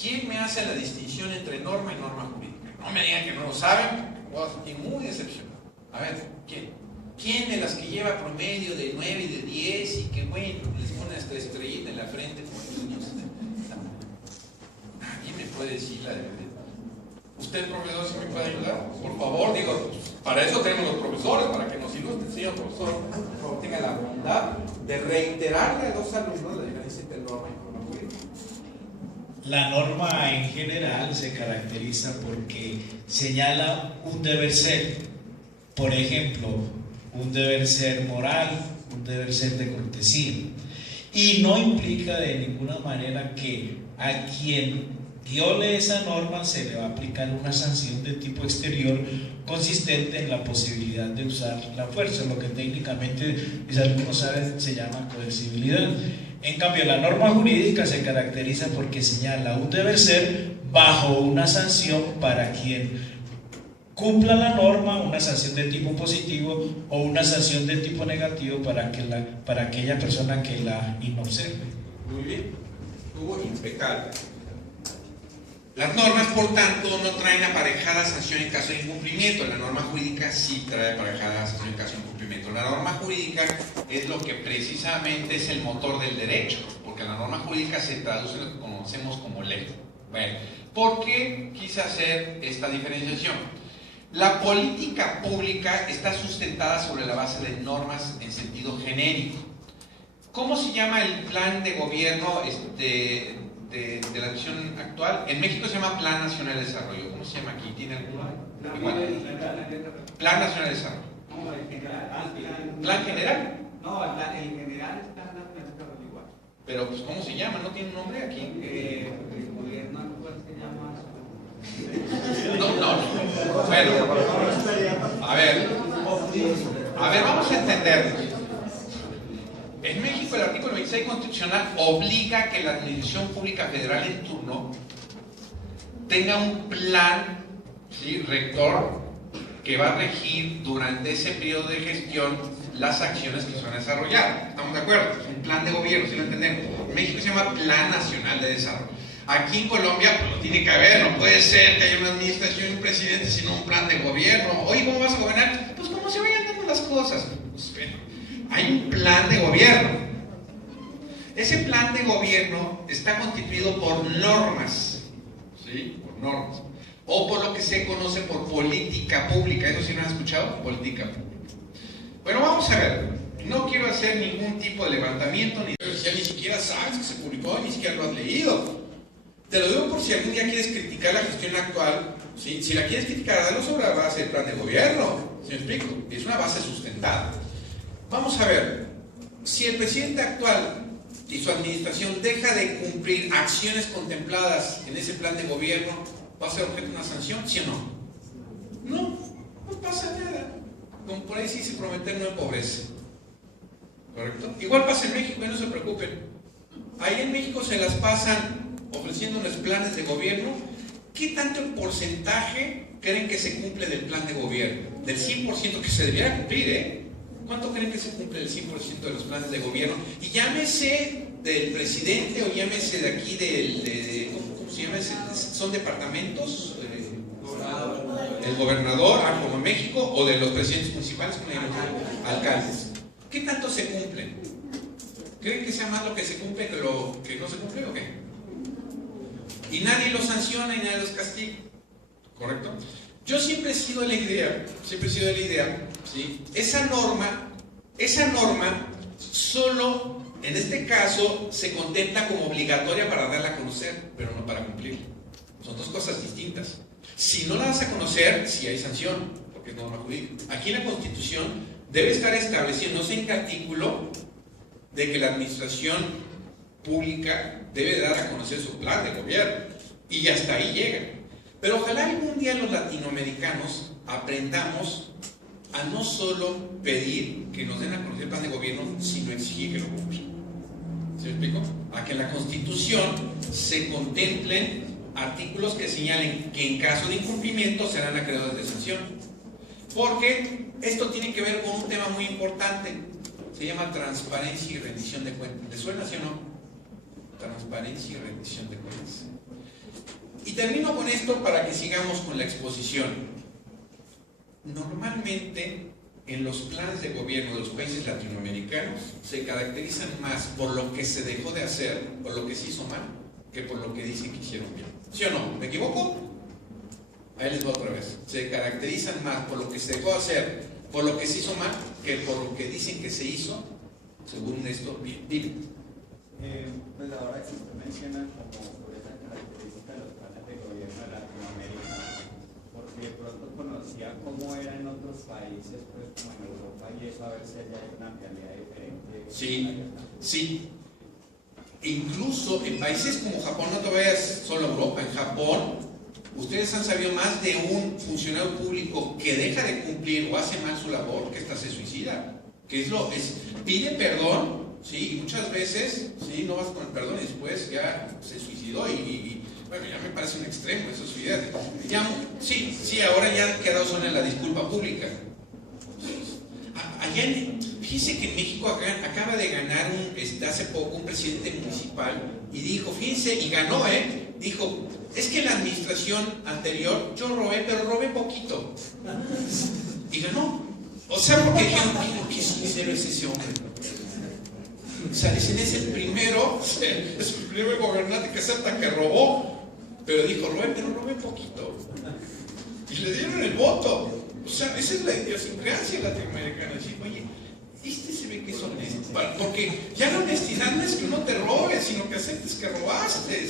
¿quién me hace la distinción entre norma y norma jurídica? No me digan que no lo saben, voy a sentir muy decepcionado. A ver, ¿quién? ¿Quién de las que lleva promedio de 9 y de 10 y que, bueno, les pone hasta estrellita en la frente como niños? Nadie me puede decir la verdad. ¿Usted, profesor, si me puede ayudar? Por favor, digo, para eso tenemos los profesores, para que nos amigos, señor profesor, por favor tenga la bondad de reiterarle a los alumnos la diferencia entre norma y norma jurídica. La norma en general se caracteriza porque señala un deber ser, por ejemplo, un deber ser moral, un deber ser de cortesía, y no implica de ninguna manera que a quien viole esa norma se le va a aplicar una sanción de tipo exterior consistente en la posibilidad de usar la fuerza, lo que técnicamente, si algunos saben, se llama coercibilidad. En cambio, la norma jurídica se caracteriza porque señala un deber ser bajo una sanción para quien cumpla la norma, una sanción de tipo positivo o una sanción de tipo negativo para aquella persona que la inobserve. Muy bien, estuvo impecable. Las normas, por tanto, no traen aparejada sanción en caso de incumplimiento. La norma jurídica sí trae aparejada sanción en caso de incumplimiento. La norma jurídica es lo que precisamente es el motor del derecho, porque la norma jurídica se traduce en lo que conocemos como ley. Bueno, ¿por qué quise hacer esta diferenciación? La política pública está sustentada sobre la base de normas en sentido genérico. ¿Cómo se llama el plan de gobierno de la acción actual? En México se llama Plan Nacional de Desarrollo. ¿Cómo se llama aquí? ¿Tiene alguno? Plan Nacional de Desarrollo. No, el general. ¿Plan general? No, el general está en la desarrollo igual. Pero, pues, ¿cómo se llama? ¿No tiene un nombre aquí? El gobierno actual se llama. No. Bueno, a ver, vamos a entendernos. En México el artículo 26 constitucional obliga que la administración pública federal en turno tenga un plan, ¿sí?, rector que va a regir durante ese periodo de gestión las acciones que se van a desarrollar. ¿Estamos de acuerdo? Es un plan de gobierno, ¿sí lo entendemos? En México se llama Plan Nacional de Desarrollo. Aquí en Colombia, pues lo tiene que haber, no puede ser que haya una administración y un presidente sino un plan de gobierno. Oye, ¿cómo vas a gobernar? Pues como se vayan dando las cosas. Pues, bueno, hay un plan de gobierno. Ese plan de gobierno está constituido por normas, ¿sí? Por normas. O por lo que se conoce por política pública. ¿Eso sí lo han escuchado? Política pública. Bueno, vamos a ver. No quiero hacer ningún tipo de levantamiento, ya ni siquiera sabes que se publicó, ni siquiera lo has leído. Te lo digo por si algún día quieres criticar la gestión actual, ¿sí? Si la quieres criticar, dalo sobre la base del plan de gobierno. ¿Sí me explico? Es una base sustentada. Vamos a ver, si el presidente actual y su administración deja de cumplir acciones contempladas en ese plan de gobierno, ¿va a ser objeto de una sanción? ¿Sí o no? No pasa nada. Como por ahí sí se prometer no empobrece. ¿Correcto? Igual pasa en México y no se preocupen. Ahí en México se las pasan ofreciéndoles planes de gobierno. ¿Qué tanto porcentaje creen que se cumple del plan de gobierno? Del 100% que se debiera cumplir, ¿eh? ¿Cuánto creen que se cumple del 100% de los planes de gobierno? Y llámese del presidente o llámese de aquí ¿cómo se llama? ¿Son departamentos? El gobernador, como en México, o de los presidentes municipales, como llaman, alcaldes. ¿Qué tanto se cumplen? ¿Creen que sea más lo que se cumple que lo que no se cumple o qué? Y nadie los sanciona y nadie los castiga. ¿Correcto? Yo siempre he sido de la idea, ¿sí? Esa norma solo en este caso se contempla como obligatoria para darla a conocer, pero no para cumplir. Son dos cosas distintas. Si no la das a conocer, sí hay sanción, porque es norma jurídica. Aquí en la Constitución debe estar estableciéndose en qué artículo de que la administración pública debe dar a conocer su plan de gobierno. Y hasta ahí llega. Pero ojalá algún día los latinoamericanos aprendamos a no solo pedir que nos den a conocer el plan de gobierno, sino exigir que lo cumplan. ¿Se me explico? A que en la Constitución se contemplen artículos que señalen que en caso de incumplimiento serán acreedores de sanción. Porque esto tiene que ver con un tema muy importante. Se llama transparencia y rendición de cuentas. ¿Les suena, sí o no? Transparencia y rendición de cuentas. Y termino con esto para que sigamos con la exposición. Normalmente, en los planes de gobierno de los países latinoamericanos se caracterizan más por lo que se dejó de hacer, por lo que se hizo mal, que por lo que dicen que hicieron bien. ¿Sí o no? ¿Me equivoco? Ahí les voy otra vez. Se caracterizan más por lo que se dejó de hacer, por lo que se hizo mal que por lo que dicen que se hizo, según esto. Dime. Pues ahora que usted menciona como por esa característica de los planes de gobierno de Latinoamérica, porque de pronto conocía cómo era en otros países, pues como en Europa, y eso a ver si allá hay una realidad diferente. Sí, sí. Incluso en países como Japón, no te vayas solo a Europa, en Japón, ustedes han sabido más de un funcionario público que deja de cumplir o hace mal su labor, que hasta se suicida, que pide perdón. Sí, y muchas veces, sí, no vas con el perdón y después ya se suicidó bueno, ya me parece un extremo eso, su idea. Sí, ahora ya han quedado solo en la disculpa pública. Fíjense que en México acaba de ganar hace poco un presidente municipal y dijo, fíjense, y ganó, dijo, es que en la administración anterior yo robé, pero robé poquito. Y ganó. O sea, porque dijeron, qué sincero es ese hombre. O sea, dicen, es el primer gobernante que acepta que robó, pero dijo, pero robé poquito. Y le dieron el voto. O sea, esa es la idiosincrasia latinoamericana. Decir, oye, se ve que es honesto. Porque ya la honestidad no es que no te robes, sino que aceptes que robaste.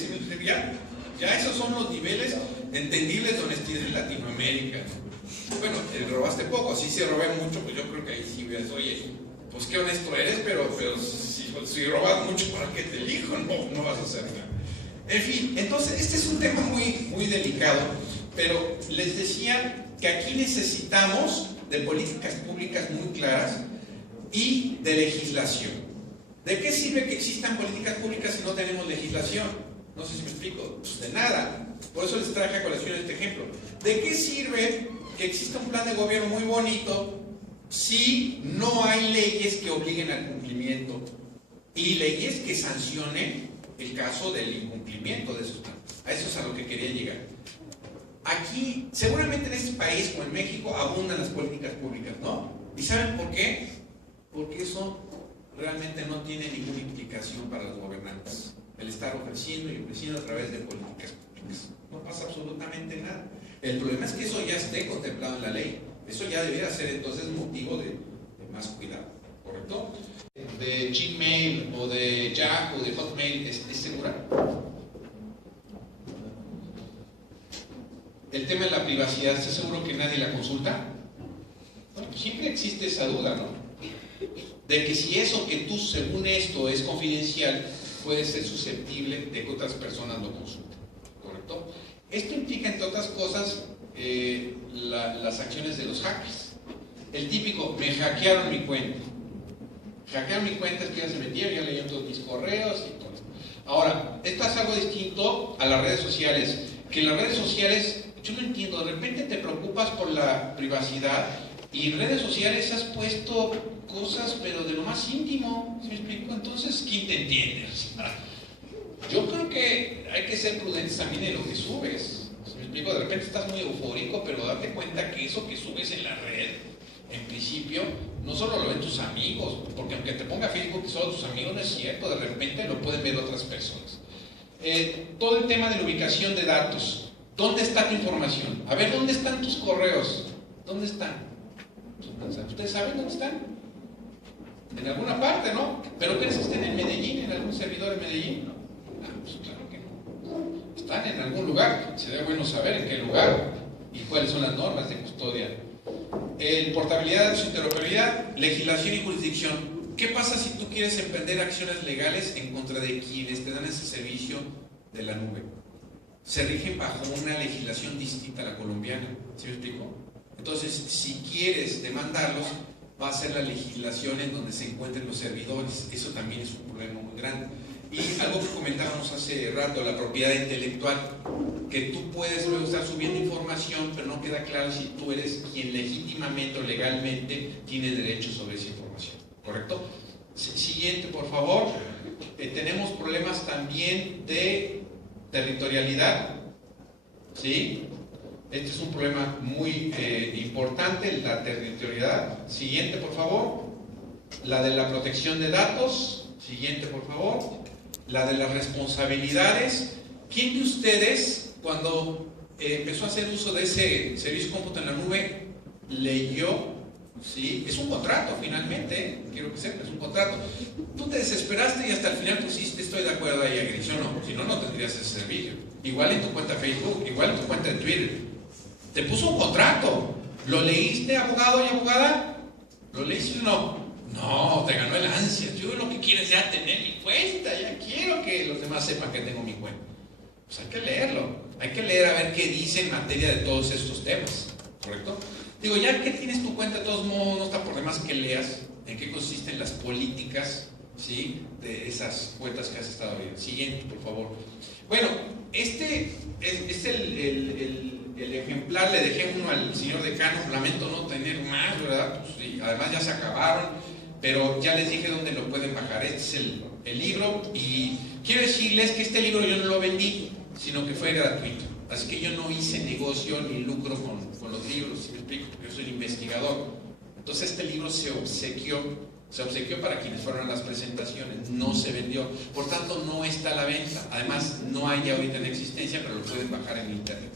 Ya esos son los niveles entendibles de honestidad en Latinoamérica. Bueno, robaste poco, sí se robé mucho, pues yo creo que ahí sí ves, oye, pues qué honesto eres, pero si robas mucho, ¿para qué te elijo? No vas a hacer nada. En fin, entonces este es un tema muy, muy delicado, pero les decía que aquí necesitamos de políticas públicas muy claras y de legislación. ¿De qué sirve que existan políticas públicas si no tenemos legislación? No sé si me explico. Pues de nada. Por eso les traje a colación este ejemplo. ¿De qué sirve que exista un plan de gobierno muy bonito si no hay leyes que obliguen al cumplimiento y leyes que sancionen el caso del incumplimiento de esos planes? A eso es a lo que quería llegar. Aquí, seguramente en este país o en México abundan las políticas públicas, ¿no? ¿Y saben por qué? Porque eso realmente no tiene ninguna implicación para los gobernantes. El estar ofreciendo y ofreciendo a través de políticas públicas. No pasa absolutamente nada. El problema es que eso ya esté contemplado en la ley. Eso ya debería ser entonces motivo de más cuidado, ¿correcto? ¿De Gmail o de Yahoo o de Hotmail es segura? El tema de la privacidad, ¿estás seguro que nadie la consulta? Bueno, pues siempre existe esa duda, ¿no? De que si eso que tú, según esto, es confidencial, puede ser susceptible de que otras personas lo consulten, ¿correcto? Esto implica, entre otras cosas, las acciones de los hackers. El típico, me hackearon mi cuenta. Hackearon mi cuenta, es que ya se metieron, ya leyeron todos mis correos y todo esto. Ahora, esto es algo distinto a las redes sociales, que en las redes sociales, yo no entiendo, de repente te preocupas por la privacidad y en redes sociales has puesto cosas, pero de lo más íntimo, ¿sí me explico? Entonces, ¿quién te entiende? O sea, yo creo que hay que ser prudentes también en lo que subes. ¿Sí me explico? De repente estás muy eufórico, pero date cuenta que eso que subes en la red, en principio, no solo lo ven tus amigos, porque aunque te ponga Facebook que solo tus amigos, no es cierto, de repente lo pueden ver otras personas. Todo el tema de la ubicación de datos. ¿Dónde está tu información? A ver, ¿dónde están tus correos? ¿Dónde están? ¿Ustedes saben dónde están? En alguna parte, ¿no? ¿Pero crees que estén en Medellín, en algún servidor en Medellín? No. Pues claro que no. Están en algún lugar. Sería bueno saber en qué lugar y cuáles son las normas de custodia. Portabilidad, su interoperabilidad, legislación y jurisdicción. ¿Qué pasa si tú quieres emprender acciones legales en contra de quienes te dan ese servicio de la nube? Se rigen bajo una legislación distinta a la colombiana. ¿Sí me explico? Entonces, si quieres demandarlos, va a ser la legislación en donde se encuentren los servidores. Eso también es un problema muy grande. Y algo que comentábamos hace rato, la propiedad intelectual, que tú puedes luego estar subiendo información, pero no queda claro si tú eres quien legítimamente o legalmente tiene derecho sobre esa información. ¿Correcto? Siguiente, por favor. Tenemos problemas también de territorialidad. ¿Sí? Este es un problema muy importante, la territorialidad. Siguiente, por favor. La de la protección de datos. Siguiente, por favor. La de las responsabilidades. ¿Quién de ustedes, cuando empezó a hacer uso de ese servicio cómputo en la nube, leyó ¿sí? Es un contrato finalmente, ¿eh? Quiero que sepas, es un contrato. Tú te desesperaste y hasta el final pusiste estoy de acuerdo ahí, Agricio, no, si no, no tendrías ese servicio. Igual en tu cuenta de Facebook, igual en tu cuenta de Twitter. Te puso un contrato. ¿Lo leíste, abogado y abogada? ¿Lo leíste o no? No, te ganó el ansia. Yo lo que quiero es ya tener mi cuenta, ya quiero que los demás sepan que tengo mi cuenta. Pues hay que leerlo, hay que leer a ver qué dice en materia de todos estos temas, ¿correcto? Digo, ya que tienes tu cuenta, de todos modos, no está por demás que leas en qué consisten las políticas, ¿sí?, de esas cuentas que has estado viendo. Siguiente, por favor. Bueno, este es el ejemplar, le dejé uno al señor decano, lamento no tener más, ¿verdad? Pues, sí, además ya se acabaron, pero ya les dije dónde lo pueden bajar. Este es el libro, y quiero decirles que este libro yo no lo vendí, sino que fue gratuito. Así que yo no hice negocio ni lucro con los libros, ¿sí me explico? Porque yo soy investigador. Entonces este libro se obsequió para quienes fueron a las presentaciones, no se vendió, por tanto no está a la venta. Además no hay ahorita en existencia, pero lo pueden bajar en internet.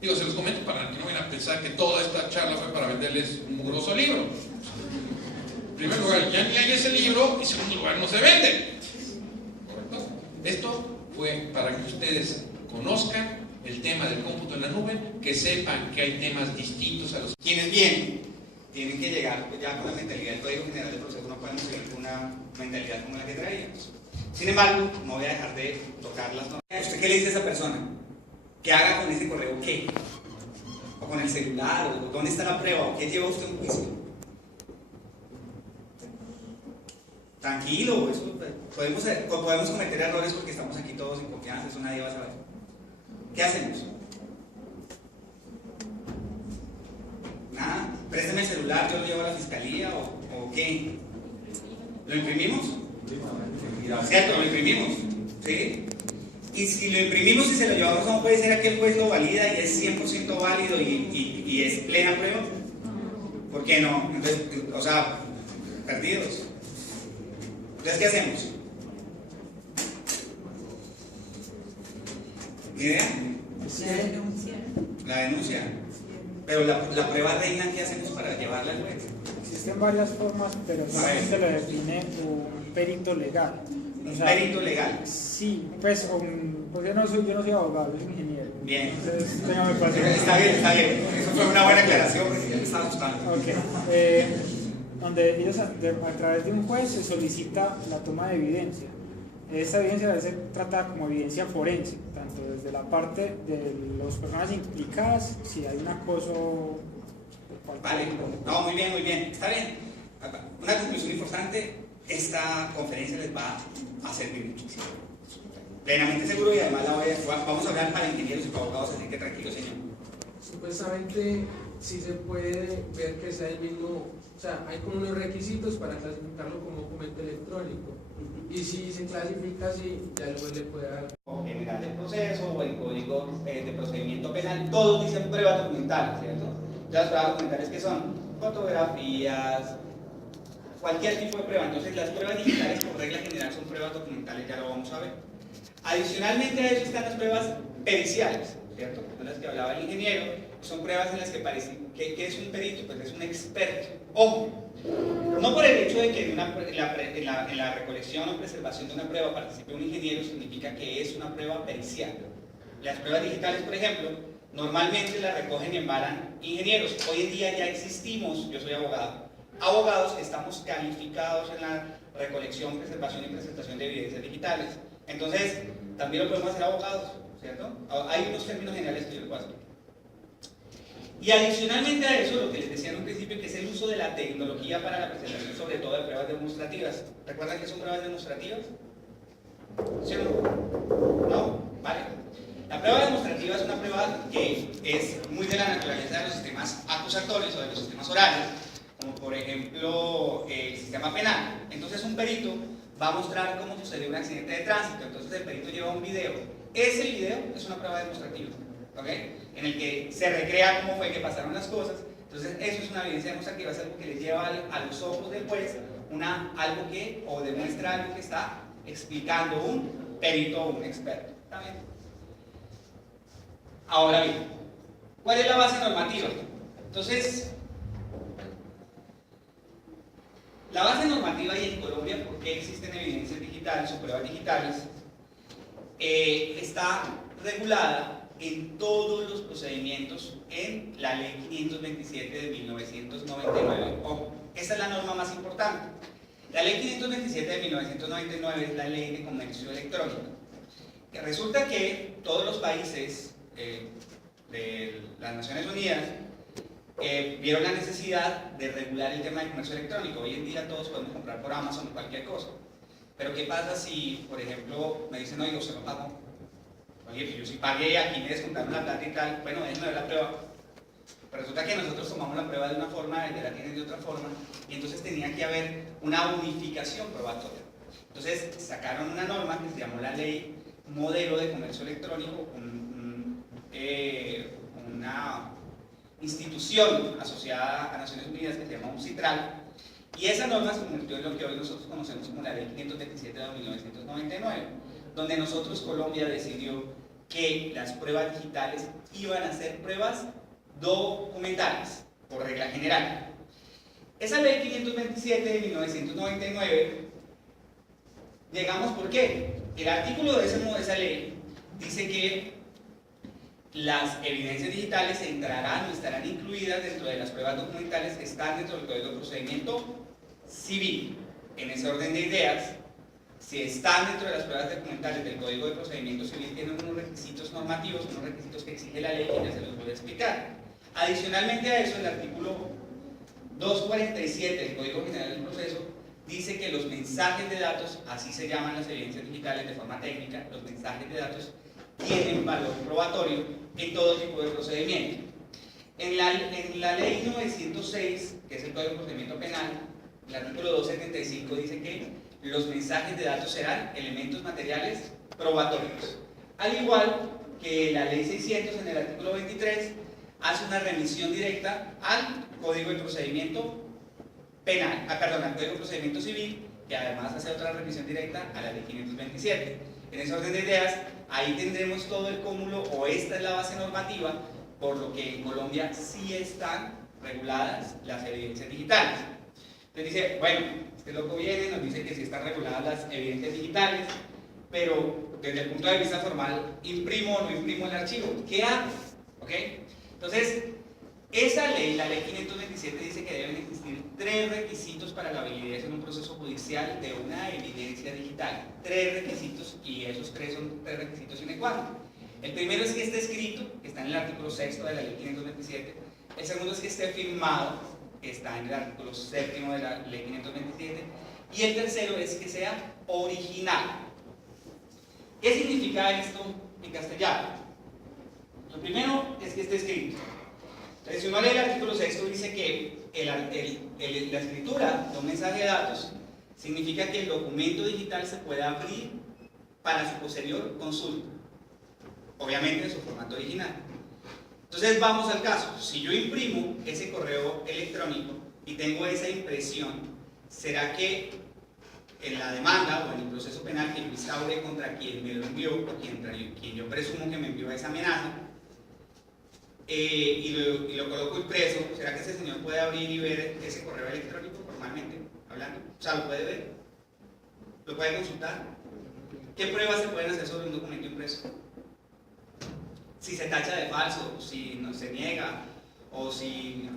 Digo, se los comento para que no vayan a pensar que toda esta charla fue para venderles un mugroso libro. En primer lugar, ya ni hay ese libro, y en segundo lugar, no se vende. ¿Correcto? Esto fue para que ustedes conozcan el tema del cómputo en la nube, que sepan que hay temas distintos a los... Quienes vienen tienen que llegar pues, ya con la mentalidad del Código General de Procesos, no podemos seguir con una mentalidad como la que traíamos. Sin embargo, no voy a dejar de tocar las normas. ¿Usted qué le dice a esa persona? ¿Qué haga con ese correo qué? ¿O con el celular? ¿O dónde está la prueba? ¿O qué lleva usted a un juicio? Tranquilo, eso, podemos cometer errores porque estamos aquí todos en confianza, eso nadie va a saber. ¿Qué hacemos? Nada, présteme el celular, yo lo llevo a la fiscalía o qué. ¿Lo imprimimos? ¿Cierto? Lo imprimimos, ¿sí? Y si lo imprimimos y se lo llevamos a un juez, ¿será que el juez lo valida y es 100% válido y es plena prueba? ¿Por qué no? Entonces, o sea, perdidos. Entonces, ¿qué hacemos? ¿Ni idea? La denuncia. Pero la prueba reina, ¿qué hacemos para llevarla al juez? Existen varias formas, pero solamente lo define un perito legal. ¿Un perito legal? Sí, pues yo no soy abogado, soy ingeniero. Bien. Entonces, téngame paciencia. Está bien. Eso fue una buena aclaración porque ya me estaba asustando. Ok. Donde ellos a través de un juez se solicita la toma de evidencia. Esta evidencia debe ser tratada como evidencia forense, tanto desde la parte de las personas implicadas, si hay un acoso. Vale, no, muy bien, está bien. Una conclusión importante, esta conferencia les va a servir muchísimo. Plenamente seguro, y además vamos a hablar para ingenieros y para abogados, así que tranquilo, señor. Supuestamente sí se puede ver que sea el mismo, o sea, hay como unos requisitos para clasificarlo como documento electrónico. Y si se clasifica así, ya el juez le puede dar. General del proceso o el código de procedimiento penal, todos dicen pruebas documentales, ¿cierto? Las pruebas documentales que son fotografías, cualquier tipo de prueba. Entonces las pruebas digitales por regla general son pruebas documentales, ya lo vamos a ver. Adicionalmente a eso están las pruebas periciales, ¿cierto? De las que hablaba el ingeniero, son pruebas en las que parece que es un perito, pues es un experto. Ojo, no por el hecho de que en la recolección o preservación de una prueba participe un ingeniero significa que es una prueba pericial. Las pruebas digitales, por ejemplo, normalmente las recogen y embalan ingenieros. Hoy en día ya existimos, yo soy abogado, abogados que estamos calificados en la recolección, preservación y presentación de evidencias digitales. Entonces, también lo podemos hacer abogados, ¿cierto? Hay unos términos generales que yo les voy a explicar. Y adicionalmente a eso, lo que les decía en un principio, que es el uso de la tecnología para la presentación, sobre todo de pruebas demostrativas. ¿Recuerdan qué son pruebas demostrativas? ¿Sí o no? ¿No? Vale. La prueba demostrativa es una prueba que es muy de la naturaleza de los sistemas acusatorios o de los sistemas orales, como por ejemplo el sistema penal. Entonces un perito va a mostrar cómo sucedió un accidente de tránsito. Entonces el perito lleva un video. Ese video es una prueba demostrativa, ¿ok? En el que se recrea cómo fue que pasaron las cosas. Entonces eso es una evidencia demostrativa, es algo que le lleva a los ojos del juez algo que, o demuestra algo que está explicando un perito o un experto. ¿Está bien? Ahora bien, ¿cuál es la base normativa? Entonces, La base normativa y en Colombia, ¿por qué existen evidencias digitales o pruebas digitales? Está regulada en todos los procedimientos en la Ley 527 de 1999. Ojo, esa es la norma más importante. La Ley 527 de 1999 es la Ley de Comercio Electrónico. Que resulta que todos los países de las Naciones Unidas vieron la necesidad de regular el tema del comercio electrónico. Hoy en día todos podemos comprar por Amazon o cualquier cosa. Pero ¿qué pasa si, por ejemplo, me dicen, oye, usted no pagó? Oye, pues yo sí pagué, aquí me descontaron la plata y tal. Bueno, déjenme ver la prueba. Pero resulta que nosotros tomamos la prueba de una forma, el de la tienen de otra forma, y entonces tenía que haber una unificación probatoria. Entonces sacaron una norma que se llamó la Ley Modelo de Comercio Electrónico, una institución asociada a Naciones Unidas que se llama UNCITRAL, y esa norma se convirtió en lo que hoy nosotros conocemos como la Ley 527 de 1999, donde nosotros, Colombia, decidió que las pruebas digitales iban a ser pruebas documentales, por regla general. Esa Ley 527 de 1999, llegamos ¿por qué? El artículo de esa ley dice que las evidencias digitales entrarán o estarán incluidas dentro de las pruebas documentales que están dentro del Código de Procedimiento Civil. En ese orden de ideas, si están dentro de las pruebas documentales del Código de Procedimiento Civil, tienen unos requisitos normativos, unos requisitos que exige la ley, y ya se los voy a explicar. Adicionalmente a eso, el artículo 247 del Código General del Proceso dice que los mensajes de datos, así se llaman las evidencias digitales de forma técnica, los mensajes de datos tienen valor probatorio en todo tipo de procedimiento. En la ley 906, que es el Código de Procedimiento Penal, el artículo 275 dice que los mensajes de datos serán elementos materiales probatorios. Al igual que la ley 600 en el artículo 23 hace una remisión directa al Código de Procedimiento Penal, al Código de Procedimiento Civil, que además hace otra remisión directa a la ley 527. En ese orden de ideas, ahí tendremos todo el cúmulo, o esta es la base normativa, por lo que en Colombia sí están reguladas las evidencias digitales. Entonces dice, bueno, este loco viene, nos dice que sí están reguladas las evidencias digitales, pero desde el punto de vista formal, ¿imprimo o no imprimo el archivo? ¿Qué hago? ¿Ok? Entonces, esa ley, la ley 527, dice que deben existir 3 requisitos para la validez en un proceso judicial de una evidencia digital. 3 requisitos, y esos 3 son 3 requisitos sine qua non. El primero es que esté escrito, que está en el artículo 6 de la ley 527. El segundo es que esté firmado, que está en el artículo 7 de la ley 527. Y el tercero es que sea original. ¿Qué significa esto en castellano? Lo primero es que esté escrito. Entonces, si uno lee el artículo 6, dice que la escritura de un mensaje de datos significa que el documento digital se puede abrir para su posterior consulta, obviamente en su formato original. Entonces vamos al caso. Si yo imprimo ese correo electrónico y tengo esa impresión, ¿será que en la demanda o en el proceso penal que yo instaure contra quien me lo envió, o quien yo presumo que me envió esa amenaza, y lo coloco impreso, ¿será que ese señor puede abrir y ver ese correo electrónico formalmente hablando? O sea, ¿lo puede ver? ¿Lo puede consultar? ¿Qué pruebas se pueden hacer sobre un documento impreso? Si se tacha de falso, si no se niega, o si...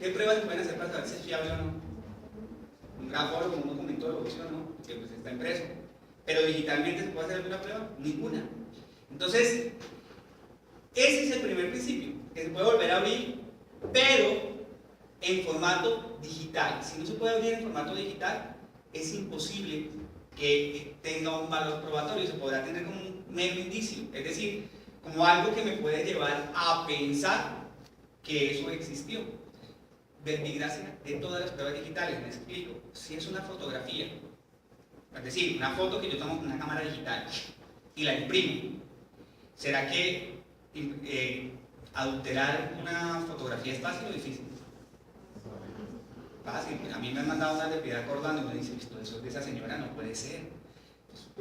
¿Qué pruebas se pueden hacer para saber si es fiable o no? Un grafólogo, un documentólogo, ¿sí o no? Que pues está impreso. Pero digitalmente ¿se puede hacer alguna prueba? Ninguna. Entonces, ese es el primer principio, que se puede volver a abrir, pero en formato digital. Si no se puede abrir en formato digital, es imposible que tenga un valor probatorio. Se podrá tener como un mero indicio, es decir, como algo que me puede llevar a pensar que eso existió. Verbigracia de todas las pruebas digitales, me explico. Si es una fotografía, es decir, una foto que yo tomo con una cámara digital y la imprimo, ¿será que adulterar una fotografía es fácil o difícil? Fácil. A mí me han mandado una de Piedad Cordano y me dicen, esto eso de esa señora no puede ser.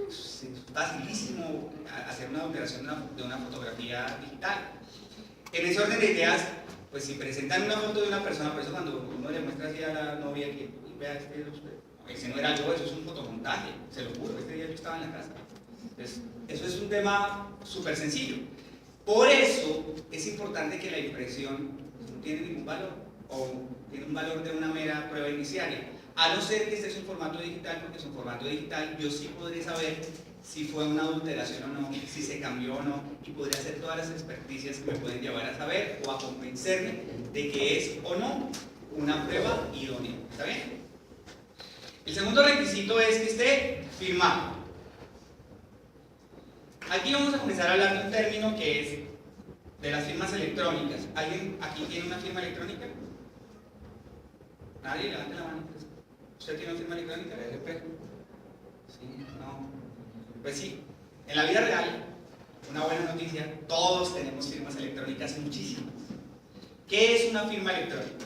Es facilísimo hacer una adulteración de una fotografía digital. En ese orden de ideas, pues si presentan una foto de una persona, por eso cuando uno le muestra así a la novia que vea este es usted, ese no era yo, eso es un fotomontaje, se lo juro, este día yo estaba en la casa. Entonces, eso es un tema súper sencillo. Por eso es importante que la impresión no tiene ningún valor, o tiene un valor de una mera prueba inicial, a no ser que este es un formato digital, porque es un formato digital, yo sí podré saber si fue una adulteración o no, si se cambió o no, y podré hacer todas las experticias que me pueden llevar a saber o a convencerme de que es o no una prueba idónea. ¿Está bien? El segundo requisito es que esté firmado. Aquí vamos a comenzar a hablar de un término que es de las firmas electrónicas. ¿Alguien aquí tiene una firma electrónica? Nadie, levante la mano. ¿Usted tiene una firma electrónica? Sí, no. Pues sí, en la vida real, una buena noticia, todos tenemos firmas electrónicas, muchísimas. ¿Qué es una firma electrónica?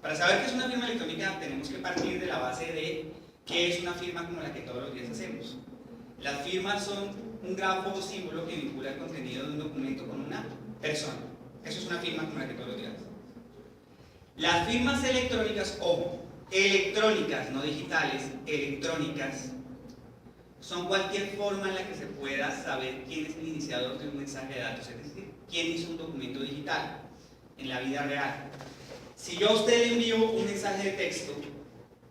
Para saber qué es una firma electrónica tenemos que partir de la base de qué es una firma como la que todos los días hacemos. Las firmas son un grafo o símbolo que vincula el contenido de un documento con una persona. Eso es una firma como la que todos los días hacemos. Las firmas electrónicas, ojo, electrónicas, no digitales, electrónicas, son cualquier forma en la que se pueda saber quién es el iniciador de un mensaje de datos, es decir, quién hizo un documento digital en la vida real. Si yo a usted le envío un mensaje de texto,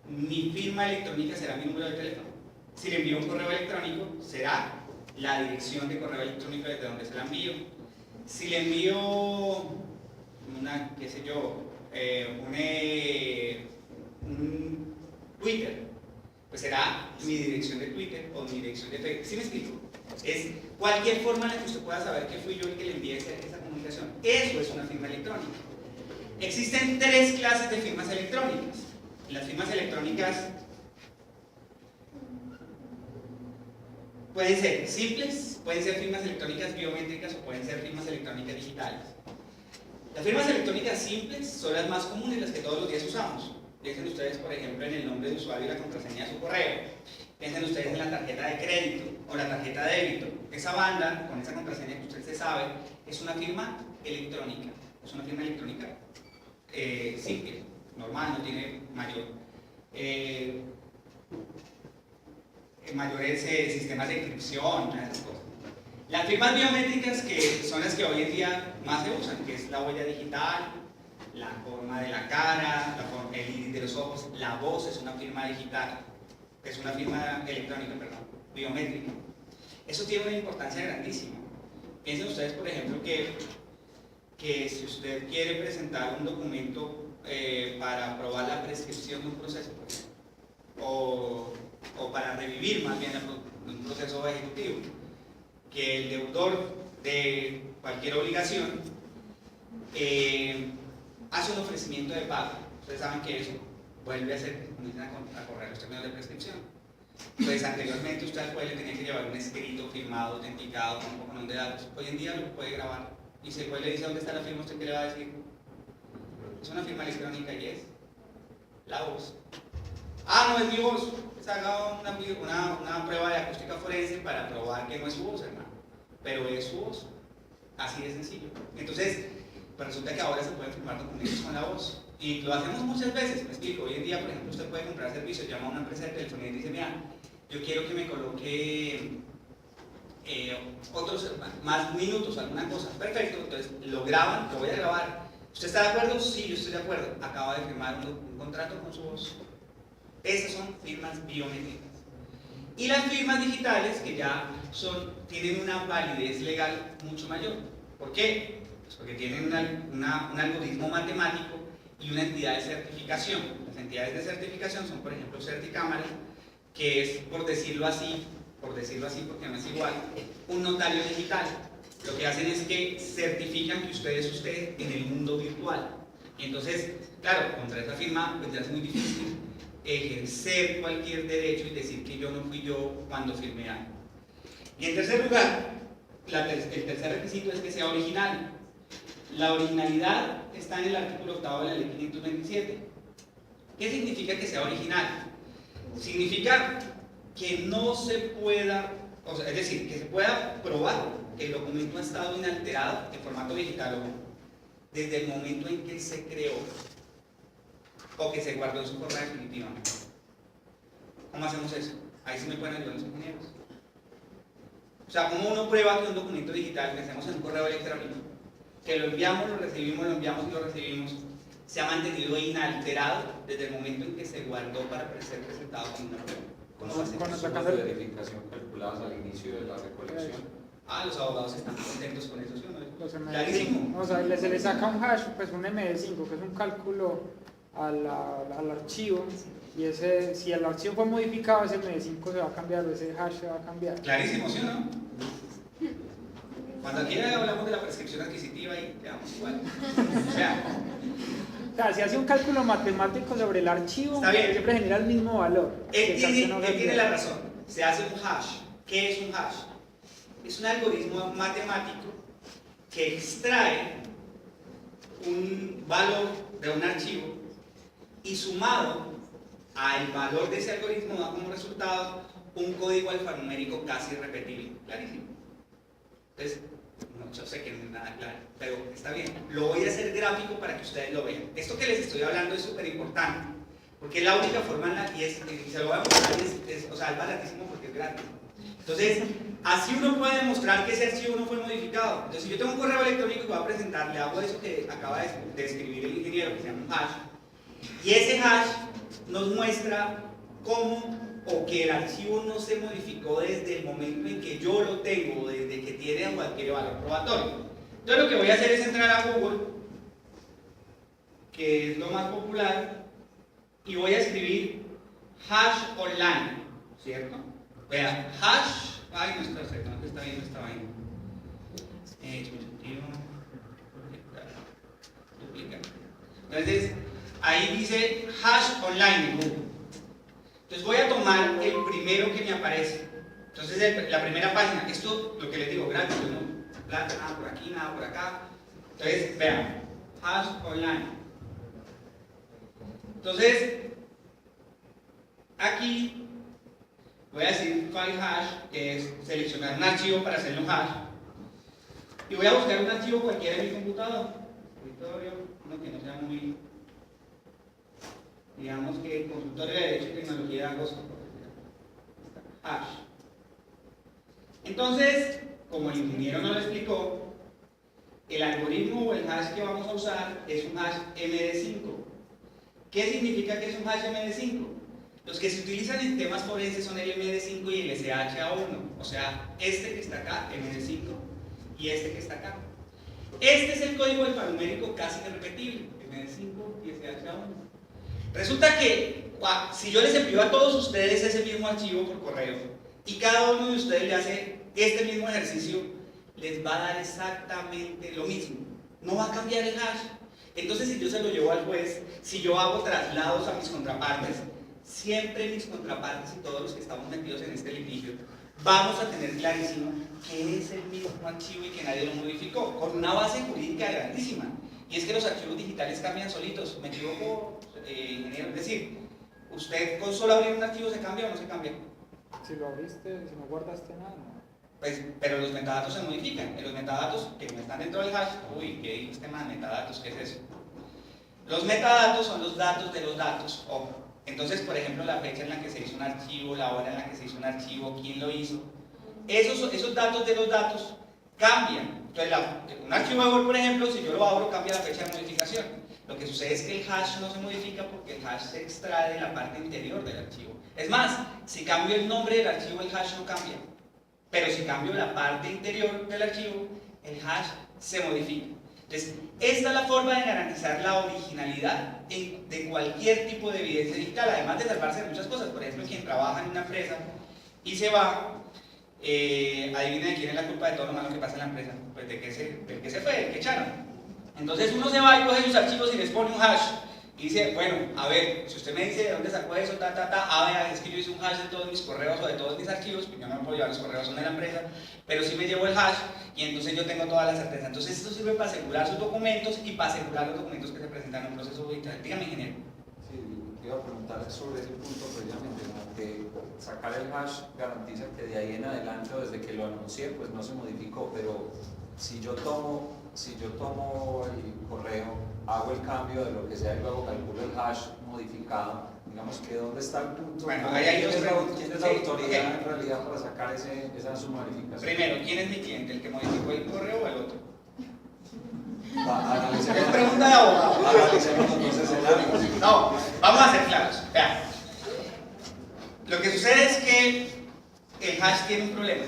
mi firma electrónica será mi número de teléfono. Si le envío un correo electrónico, será la dirección de correo electrónico desde donde se la envío. Si le envío una, qué sé yo, un Twitter, pues será mi dirección de Twitter o mi dirección de Facebook. ¿Sí me explico? Es cualquier forma en la que usted pueda saber que fui yo el que le envié esa comunicación. Eso es una firma electrónica. Existen tres clases de firmas electrónicas. Las firmas electrónicas pueden ser simples, pueden ser firmas electrónicas biométricas o pueden ser firmas electrónicas digitales. Las firmas electrónicas simples son las más comunes, las que todos los días usamos. Piensen ustedes, por ejemplo, en el nombre de usuario y la contraseña de su correo. Piensen ustedes en la tarjeta de crédito o la tarjeta de débito. Esa banda, con esa contraseña que usted se sabe, es una firma electrónica. Es una firma electrónica simple, normal, no tiene mayores sistemas de encripción, esas cosas. Las firmas biométricas, que son las que hoy en día más se usan, que es la huella digital, la forma de la cara, el iris de los ojos, la voz es una firma digital, es una firma electrónica, perdón, biométrica. Eso tiene una importancia grandísima. Piensen ustedes, por ejemplo, que si usted quiere presentar un documento para aprobar la prescripción de un proceso, por ejemplo, o para revivir más bien un proceso ejecutivo, que el deudor de cualquier obligación hace un ofrecimiento de pago. Ustedes saben que eso vuelve a ser, comienzan a correr los términos de prescripción. Pues anteriormente usted al juez le tenía que llevar un escrito firmado, autenticado, con un poco de datos. Hoy en día lo puede grabar. Y si el juez le dice dónde está la firma, ¿usted qué le va a decir? Es una firma electrónica y es la voz. Ah, no es mi voz. Pues haga una prueba de acústica forense para probar que no es su voz, hermano. Pero es su voz. Así de sencillo. Entonces, pues resulta que ahora se pueden firmar documentos con la voz. Y lo hacemos muchas veces, me explico. Hoy en día, por ejemplo, usted puede comprar servicios, llama a una empresa de telefonía y dice, mira, yo quiero que me coloque otros más minutos, alguna cosa. Perfecto, entonces lo graban, lo voy a grabar. ¿Usted está de acuerdo? Sí, yo estoy de acuerdo. Acaba de firmar un contrato con su voz. Esas son firmas biométricas. Y las firmas digitales, que ya tienen una validez legal mucho mayor. ¿Por qué? Pues porque tienen un algoritmo matemático y una entidad de certificación. Las entidades de certificación son, por ejemplo, Certicámara, que es, por decirlo así porque no es igual, un notario digital. Lo que hacen es que certifican que usted es usted en el mundo virtual. Y entonces, claro, contra esa firma pues ya es muy difícil ejercer cualquier derecho y decir que yo no fui yo cuando firmé algo. Y en tercer lugar, el tercer requisito es que sea original. La originalidad está en el artículo 8 de la ley 527. ¿Qué significa que sea original? Significa que no se pueda, es decir, que se pueda probar que el documento ha estado inalterado en formato digital desde el momento en que se creó o que se guardó en su forma definitiva. ¿Cómo hacemos eso? Ahí sí me pueden ayudar los ingenieros. O sea, ¿cómo uno prueba que un documento digital que hacemos en un correo electrónico, que lo enviamos, lo recibimos, lo enviamos y lo recibimos, se ha mantenido inalterado desde el momento en que se guardó para ser presentado como una prueba? ¿Cómo lo hacemos? Con sumas de verificación calculadas al inicio de la recolección. Ah, los abogados están contentos con eso, ¿sí o no? Los Clarísimo. o sea, se le saca un hash, pues un MD5, que es un cálculo al archivo, y ese, si el archivo fue modificado, ese MD5 se va a cambiar, o ese hash se va a cambiar. Clarísimo, ¿sí o no? Cuando quiera hablamos de la prescripción adquisitiva y quedamos igual. O sea, Si hace un cálculo matemático sobre el archivo, está bien. siempre genera el mismo valor. Él tiene la razón. Se hace un hash. ¿Qué es un hash? Es un algoritmo matemático que extrae un valor de un archivo y sumado al valor de ese algoritmo da como resultado un código alfanumérico casi repetible. Clarísimo. Entonces, no, yo sé que no es nada claro, pero está bien. Lo voy a hacer gráfico para que ustedes lo vean. Esto que les estoy hablando es súper importante, porque es la única forma en la que se lo voy a mostrar, o sea, es baratísimo porque es gratis. Entonces, así uno puede demostrar que ese archivo no fue modificado. Entonces, si yo tengo un correo electrónico que voy a presentar, le hago eso que acaba de escribir el ingeniero, que se llama un hash, y ese hash nos muestra cómo o que el archivo no se modificó desde el momento en que yo lo tengo, desde que tiene cualquier valor probatorio. Entonces, lo que voy a hacer es entrar a Google, que es lo más popular, y voy a escribir hash online, ¿cierto? Vea, hash, ay, no está cerca, no está viendo esta vaina. Duplicar. Entonces, ahí dice hash online en Google. Entonces voy a tomar el primero que me aparece. Entonces, la primera página, esto lo que les digo, gratis, ¿no? Nada por aquí, nada por acá. Entonces, vean, hash online. Entonces, aquí voy a decir file hash, que es seleccionar un archivo para hacerlo hash. Y voy a buscar un archivo cualquiera en mi computador. Escritorio, uno que no sea muy, digamos que consultorio de Derecho y Tecnología de Agosto. Hash. Entonces, como el ingeniero nos lo explicó, el algoritmo o el hash que vamos a usar es un hash MD5. ¿Qué significa que es un hash MD5? Los que se utilizan en temas forenses son el MD5 y el SHA1, o sea, este que está acá, MD5, y este que está acá. Este es el código alfanumérico casi irrepetible, MD5 y SHA1. Resulta que si yo les envío a todos ustedes ese mismo archivo por correo y cada uno de ustedes le hace este mismo ejercicio, les va a dar exactamente lo mismo. No va a cambiar el hash. Entonces, si yo se lo llevo al juez, si yo hago traslados a mis contrapartes, siempre mis contrapartes y todos los que estamos metidos en este litigio vamos a tener clarísimo que es el mismo archivo y que nadie lo modificó, con una base jurídica grandísima. Y es que los archivos digitales cambian solitos. ¿Me equivoco, ingeniero? Es decir, ¿usted con solo abrir un archivo se cambia o no se cambia? Si lo abriste, si no guardaste nada, no. Pues, pero los metadatos se modifican. En los metadatos que no están dentro del hash, uy, ¿qué dijo este man? Metadatos, ¿qué es eso? Los metadatos son los datos de los datos, ojo. Entonces, por ejemplo, la fecha en la que se hizo un archivo, la hora en la que se hizo un archivo, quién lo hizo. Esos datos de los datos cambian. Entonces, un archivo de Word, por ejemplo, si yo lo abro, cambia la fecha de modificación. Lo que sucede es que el hash no se modifica porque el hash se extrae de la parte interior del archivo. Es más, si cambio el nombre del archivo, el hash no cambia. Pero si cambio la parte interior del archivo, el hash se modifica. Entonces, esta es la forma de garantizar la originalidad de cualquier tipo de evidencia digital, además de salvarse de muchas cosas. Por ejemplo, quien trabaja en una empresa y se va, adivina de quién es la culpa de todo lo malo que pasa en la empresa. Pues del que se fue, del que echaron. Entonsus uno se va y coge sus archivos y les pone un hash. Y dice, bueno, a ver, si usted me dice de dónde sacó eso, a ver, es que yo hice un hash de todos mis correos o de todos mis archivos, pues yo no me puedo llevar los correos, son de la empresa, pero sí me llevo el hash y entonces yo tengo toda la certeza. Entonces esto sirve para asegurar sus documentos y para asegurar los documentos que se presentan en un proceso judicial. Dígame, ingeniero. Sí, te iba a preguntar sobre ese punto precisamente, ¿no? Que sacar el hash garantiza que de ahí en adelante o desde que lo anuncié, pues no se modificó, pero si yo tomo el correo, hago el cambio de lo que sea y luego calculo el hash modificado, digamos que ¿dónde está el punto? Bueno, ahí hay dos preguntas. ¿Quién es la Sí, autoridad ok. en realidad para sacar esa modificación? Primero, ¿quién es mi cliente? ¿El que modificó el correo o el otro? Analicemos. Es pregunta de abogado. Analicemos entonces el ámbito. No, vamos a ser claros. Vean. Lo que sucede es que el hash tiene un problema.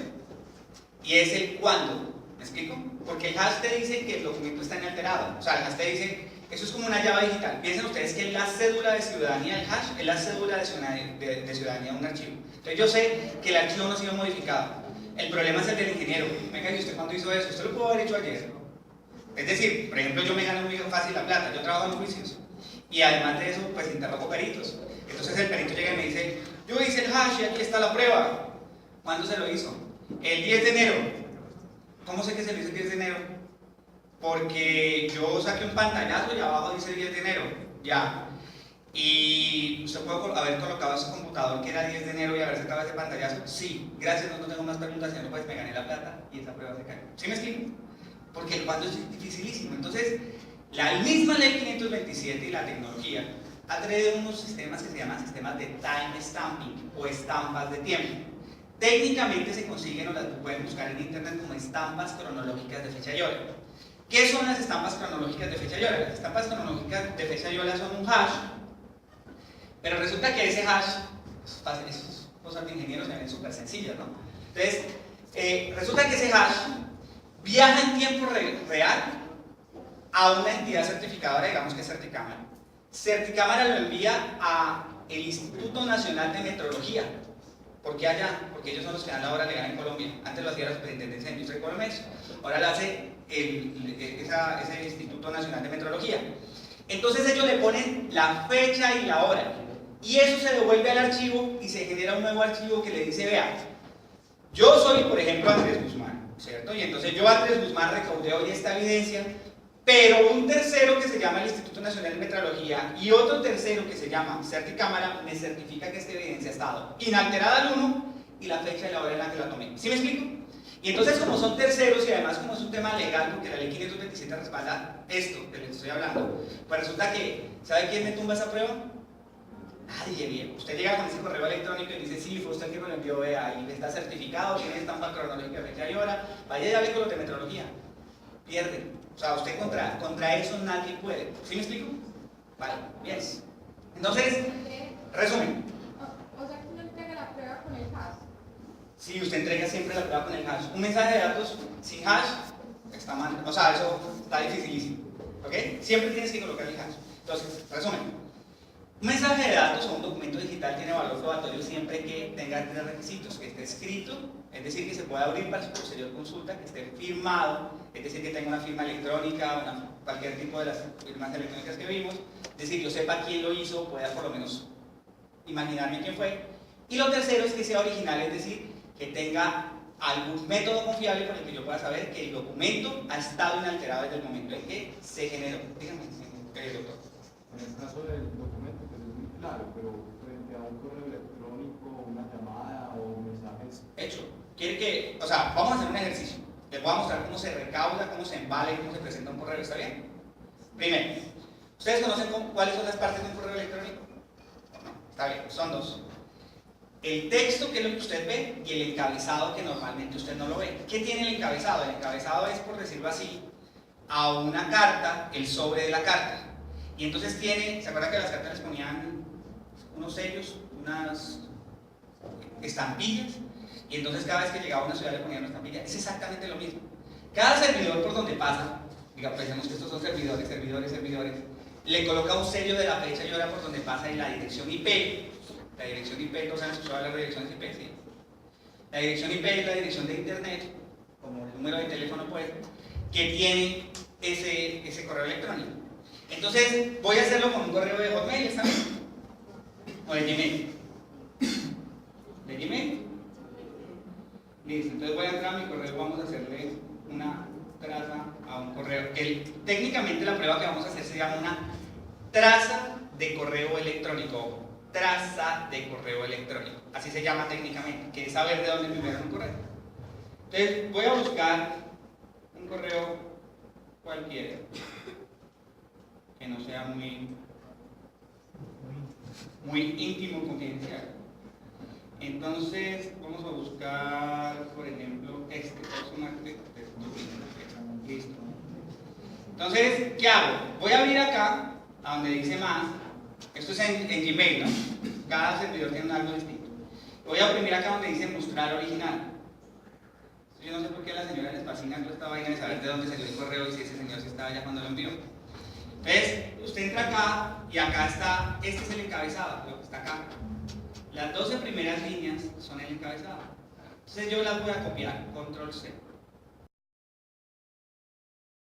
Y es el cuándo. ¿Me explico? Porque el hash te dice que el documento está inalterado. O sea, el hash te dice, eso es como una llave digital. Piensen ustedes que la cédula de ciudadanía del hash es la cédula de ciudadanía de un archivo. Entonces yo sé que el archivo no ha sido modificado. El problema es el del ingeniero. Venga, ¿y usted cuándo hizo eso? Usted lo pudo haber hecho ayer. Es decir, por ejemplo, yo me gano muy fácil la plata. Yo trabajo en juicios. Y además de eso, pues interrogo peritos. Entonces el perito llega y me dice, yo hice el hash y aquí está la prueba. ¿Cuándo se lo hizo? El 10 de enero. ¿Cómo sé que se lo hizo el 10 de enero? Porque yo saqué un pantallazo y abajo dice 10 de enero. Ya. Y usted puede haber colocado en su computador que era 10 de enero y haber sacado ese pantallazo. Sí. Gracias, no tengo más preguntas, señor, pues me gané la plata y esa prueba se cayó. ¿Sí me explico? Porque el cuándo es dificilísimo. Entonces, la misma ley 527 y la tecnología ha traído unos sistemas que se llaman sistemas de time stamping o estampas de tiempo. Técnicamente se consiguen o las pueden buscar en internet como estampas cronológicas de fecha y hora. ¿Qué son las estampas cronológicas de fecha y hora? Las estampas cronológicas de fecha y hora son un hash, pero resulta que ese hash, esas cosas de ingenieros se ven súper sencillas, ¿no? Entonces, resulta que ese hash viaja en tiempo real a una entidad certificadora, digamos que es Certicámara. Certicámara lo envía a el Instituto Nacional de Metrología. ¿Por qué allá? Porque ellos son los que dan la obra legal en Colombia. Antes lo hacía la Superintendencia de Industria y Comercio. Ahora lo hace ese Instituto Nacional de Metrología. Entonces ellos le ponen la fecha y la hora. Y eso se devuelve al archivo y se genera un nuevo archivo que le dice, vea, yo soy, por ejemplo, Andrés Guzmán, ¿cierto? Y entonces yo, Andrés Guzmán, recaudé hoy esta evidencia, pero un tercero que se llama el Instituto Nacional de Metrología y otro tercero que se llama Certicámara me certifica que esta evidencia ha estado inalterada al 1 y la fecha y la hora en la que la tomé. ¿Sí me explico? Y entonces, como son terceros y además como es un tema legal, porque la ley 527 respalda esto de lo que estoy hablando, pues resulta que, ¿sabe quién me tumba esa prueba? Nadie, bien. Usted llega con ese correo electrónico y dice, sí, fue usted quien me lo envió, vea, y está certificado, tiene estampa cronológica de fecha y hora, vaya y hable con los de metrología. Pierde. O sea, usted contra eso nadie puede. ¿Sí me explico? Vale, bien. Entonces, resumen. O sea, que uno entrega la prueba con el hash. Sí, usted entrega siempre la prueba con el hash. Un mensaje de datos sin hash está mal. O sea, eso está dificilísimo. ¿Ok? Siempre tienes que colocar el hash. Entonces, resumen. Un mensaje de datos o un documento digital tiene valor probatorio siempre que tenga tres requisitos: que esté escrito, es decir, que se pueda abrir para su posterior consulta, que esté firmado, es decir, que tenga una firma electrónica, cualquier tipo de las firmas electrónicas que vimos, es decir, yo sepa quién lo hizo, pueda por lo menos imaginarme quién fue. Y lo tercero es que sea original, es decir, que tenga algún método confiable por el que yo pueda saber que el documento ha estado inalterado desde el momento en que se generó. Dígame, doctor. En el caso del documento, pues es muy claro, pero frente a un correo electrónico, una llamada o mensajes. Hecho. Quiere que, o sea, vamos a hacer un ejercicio. Les voy a mostrar cómo se recauda, cómo se embala y cómo se presenta un correo. ¿Está bien? Primero, ¿ustedes conocen cuáles son las partes de un correo electrónico? No, está bien, son dos. El texto, que es lo que usted ve, y el encabezado, que normalmente usted no lo ve. ¿Qué tiene el encabezado? El encabezado es, por decirlo así, a una carta, el sobre de la carta. Y entonces tiene, ¿se acuerdan que a las cartas les ponían unos sellos, unas estampillas? Y entonces cada vez que llegaba a una ciudad le ponían una estampilla. Es exactamente lo mismo. Cada servidor por donde pasa, digamos, pensemos que estos son servidores, le coloca un sello de la fecha y hora por donde pasa y la dirección IP. La dirección IP, ¿todos han escuchado las direcciones IP? Sí. La dirección IP es la dirección de internet, como el número de teléfono, pues, que tiene ese correo electrónico. Entonces, voy a hacerlo con un correo de Hotmail, ¿está bien? O de Gmail. ¿De Gmail? Listo, entonces voy a entrar a mi correo, vamos a hacerle una traza a un correo. Técnicamente la prueba que vamos a hacer se llama una traza de correo electrónico. Traza de correo electrónico. Así se llama técnicamente, que es saber de dónde me enviaron un correo. Entonces, voy a buscar un correo cualquiera, que no sea muy íntimo, confidencial. Entonces, vamos a buscar, por ejemplo, este personaje. Listo. Entonces, ¿qué hago? Voy a abrir acá, a donde dice más. Esto es en Gmail, ¿no? Cada servidor tiene algo distinto. Voy a oprimir acá donde dice mostrar original. Yo no sé por qué a la señora les fascina toda esta vaina de saber de dónde salió el correo y si ese señor sí estaba allá cuando lo envió. Entonces, usted entra acá y acá está, este es el encabezado, lo que está acá. Las 12 primeras líneas son el encabezado. Entonces yo las voy a copiar, control C.